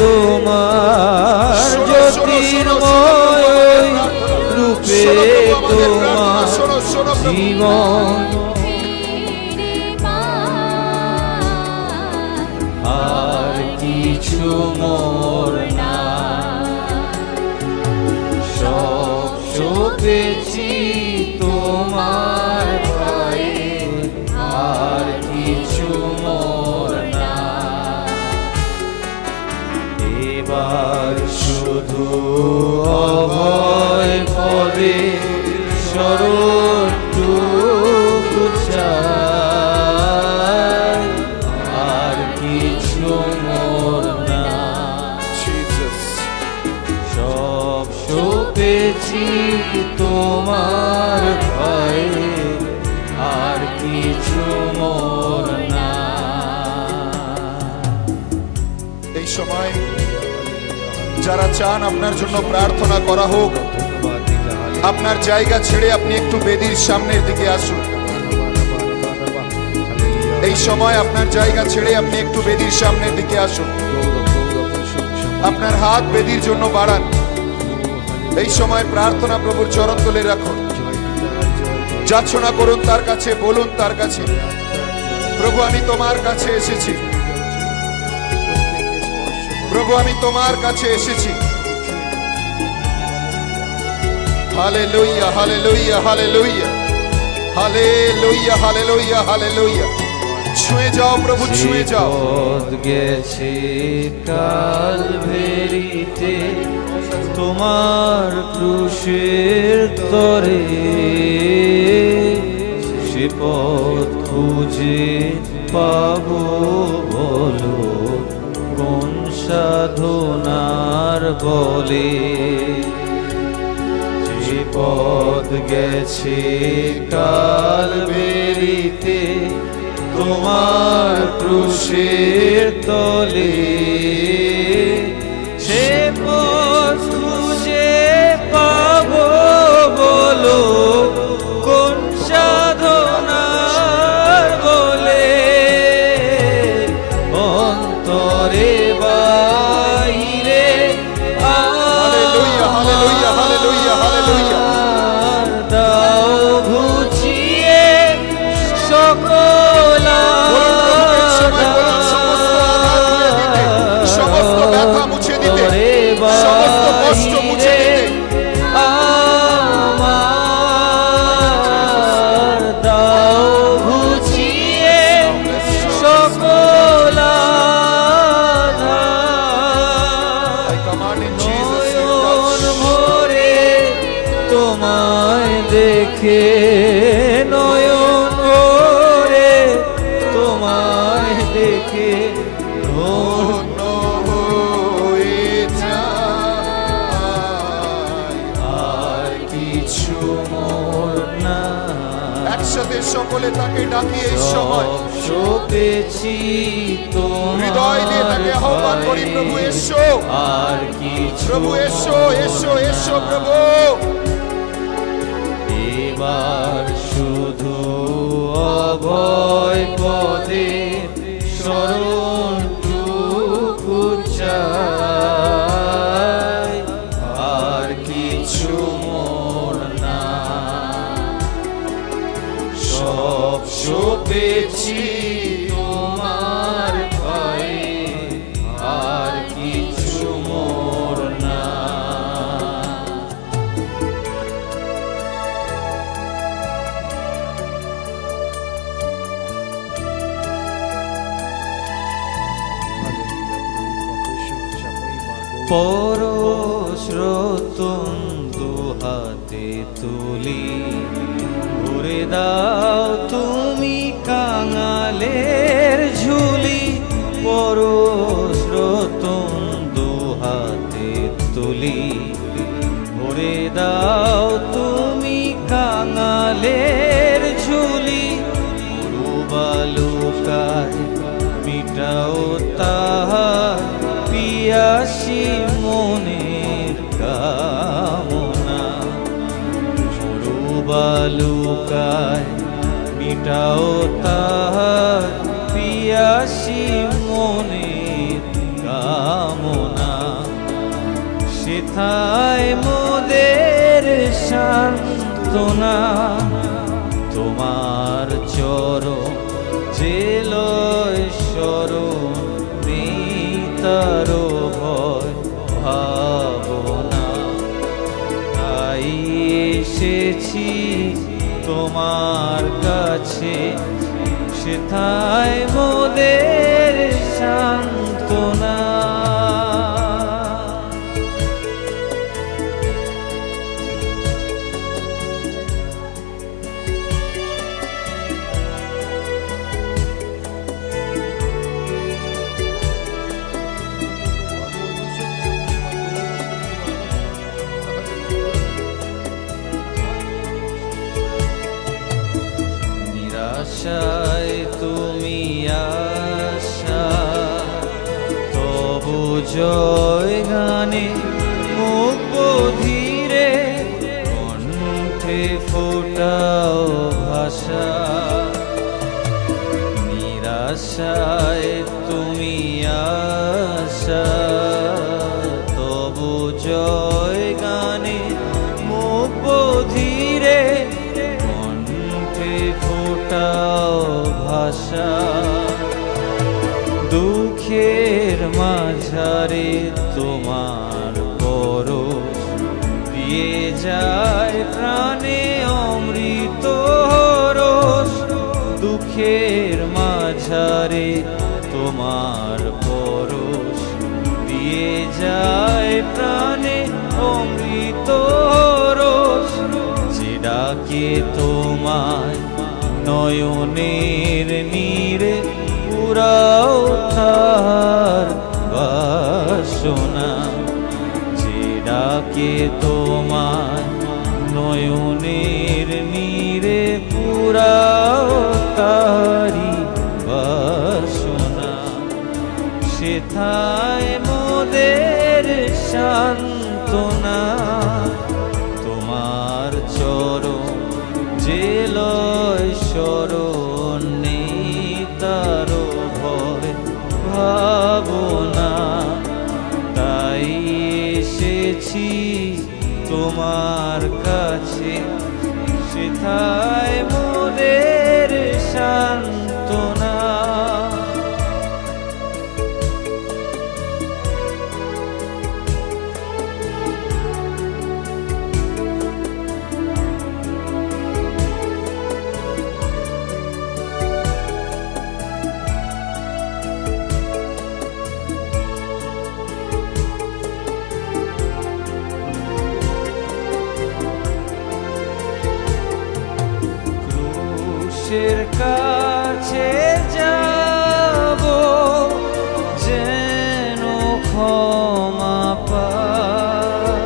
তোমার জ্যোতির্ময় রূপে তোমার জীবন আর কিছু মোর না, সব সপেছি তোমার পায়ে, আর কিছু মোর না। এবার শুধু অভয় পদে শরণটুকু চাই, আর কিছু মোর না। সব সপেছি তোমার ভয়ে, আর কিছু মোর না। এই সময় যারা চান আপনার জন্য প্রার্থনা করা হোক, আপনার জায়গা ছেড়ে আপনি একটু বেদির সামনের দিকে আসুন। এই সময় আপনার জায়গা ছেড়ে আপনি একটু বেদির সামনের দিকে আসুন। আপনার হাত বেদির জন্য বাড়ান। এই সময় প্রার্থনা প্রভুর চরণ তলে রাখুন। যাচনা করুন তার কাছে, বলুন তার কাছে, প্রভু আমি তোমার কাছে এসেছি, প্রভু আমি তোমার কাছে এসেছি। Hallelujah, hallelujah, hallelujah. Hallelujah hallelujah hallelujah. ছুঁয়ে যাও প্রভু, ছুঁয়ে যাও। পথ গেছে কালভেরিতে তোমার ক্রুশের তরে, সে পথ খুঁজে পাবো বলো কোন সাধনার বলে। যে পথ গেছে কালভেরিতে তোমার ক্রুশের তলে, সে পথ খুঁজে পাবো বলো কোন সাধনার বলে। অন্তরে বাইরে হালেলুয়া হালেলুয়া হালেলুয়া হালেলুয়া। দাও ঘুচিয়ে সকল সমস্ত ব্যথা মুছে দিতে, সমস্ত কষ্ট মুছে দিতে। আমার দাও ঘুচিয়ে সকল নয়ন ভরে তোমায় দেখে, নয়ন ভরে তোমায় দেখে ধন্য হয়ে যাই, আর কিছু মোর না। একসাথে সকলে তাকে ডাকি এই সময়, সপেছি তোমার হৃদয় দিয়ে তাকে আহ্বান করি। প্রভু এসো, আর কিছু প্রভু এসো এসো এসো প্রভু। এবার শুধু অভয় পদে শরণটুকু চাই, আর কিছু মোর না। সব সপেছি তোমার পায়ে, আর কিছু মোর না। পরশ্রোতম দুহাতে তুলি, ভরে দাও তুমি কাঙালের ঝুলি। পরশ্রোতম দুহাতে তুলি, ভরে দাও তুমি কাঙালের ঝুলি। মরু বালুকায় মিটাও তাহার পিয়াসী মনের কামনা। মরু বালুকায় মিটাও তাহার পিয়াসী মনের কামনা। সেথায় মোদের সান্ত্বনা, তোমার চরণ যে লয় শরণ, নেই তার ভয় ভাবনা। তাই এসেছি তোমার কাছে, সেথায় মোদের সান্ত্বনা। নিরাশায় তুমি আশা, তবু জয় গানে মুখ বধিরে, কণ্ঠে ফোটাও ভাষা। নিরাশায় তুমি আশা, তবু জয় গানে মুখ বধিরে, কণ্ঠে ফোটাও ভাষা। দুঃখের মাঝারে তোমার পরশ দিয়ে যায় প্রাণে অমৃত নয়নের নীরে পুরাও তার বাসনা, যে ডাকে তোমায় নয়নের নীরে পুরাও তারি বাসনা। সেথায় মোদের সান্ত্বনা, তোমার চরণ যে লয় শরণ নেই তার ভয় ভাবনা। তাই এসেছি তোমার কাছে, সেথায় মোদের সান্ত্বনা। ক্রুশের কাছে যাব যেন ক্ষমা পাই,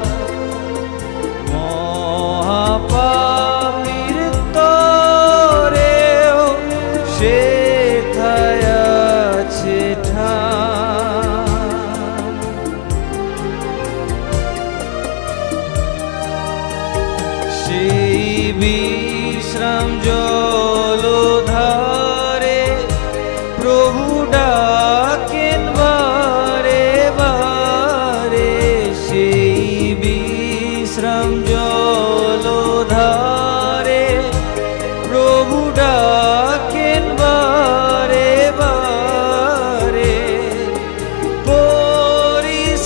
মহাপাপীর তরেও সেথায় আছে ঠাঁই। সেই বিশ্রাম জলধারে প্রভু ডাকেন বারে বারে, সেই বিশ্রাম জলধারে প্রভু ডাকেন বারে বারে। পরিশ্রান্ত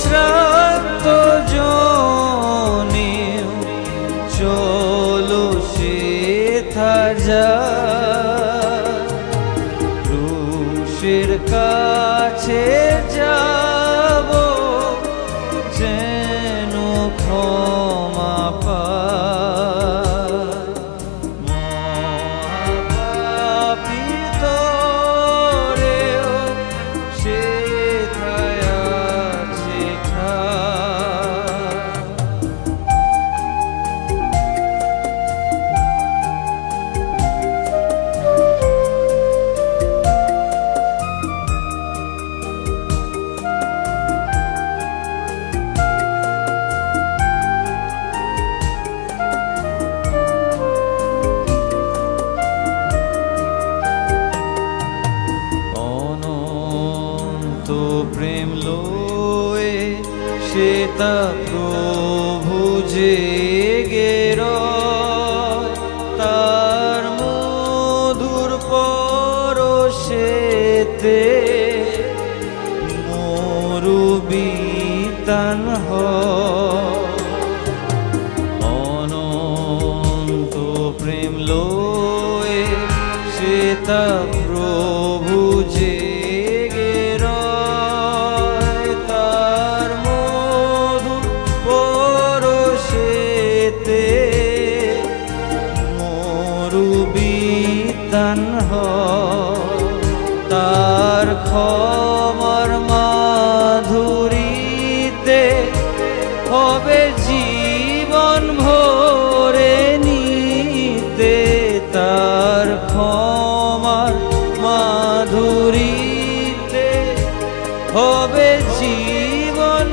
জনেও চলো সেথা যায়, ক্রুশের কাছে যাব যেন ক্ষমা পাই, মহাপাপীর তরেও সেথায় আছে ঠাঁই। অনন্ত প্রেম লয়ে সেতা প্রভু জেগে রয়, তার মধুর পরশেতে মরু বিতান হয়। অনন্ত প্রেম লয়ে সেতা প্রভু জেগে রয়, তার মধুর পরশেতে মরু বিতান হয়। তার ক্ষমার মাধুরীতে হবে জীবন ভরে নিতে, তার ক্ষমার মাধুরীতে হবে জীবন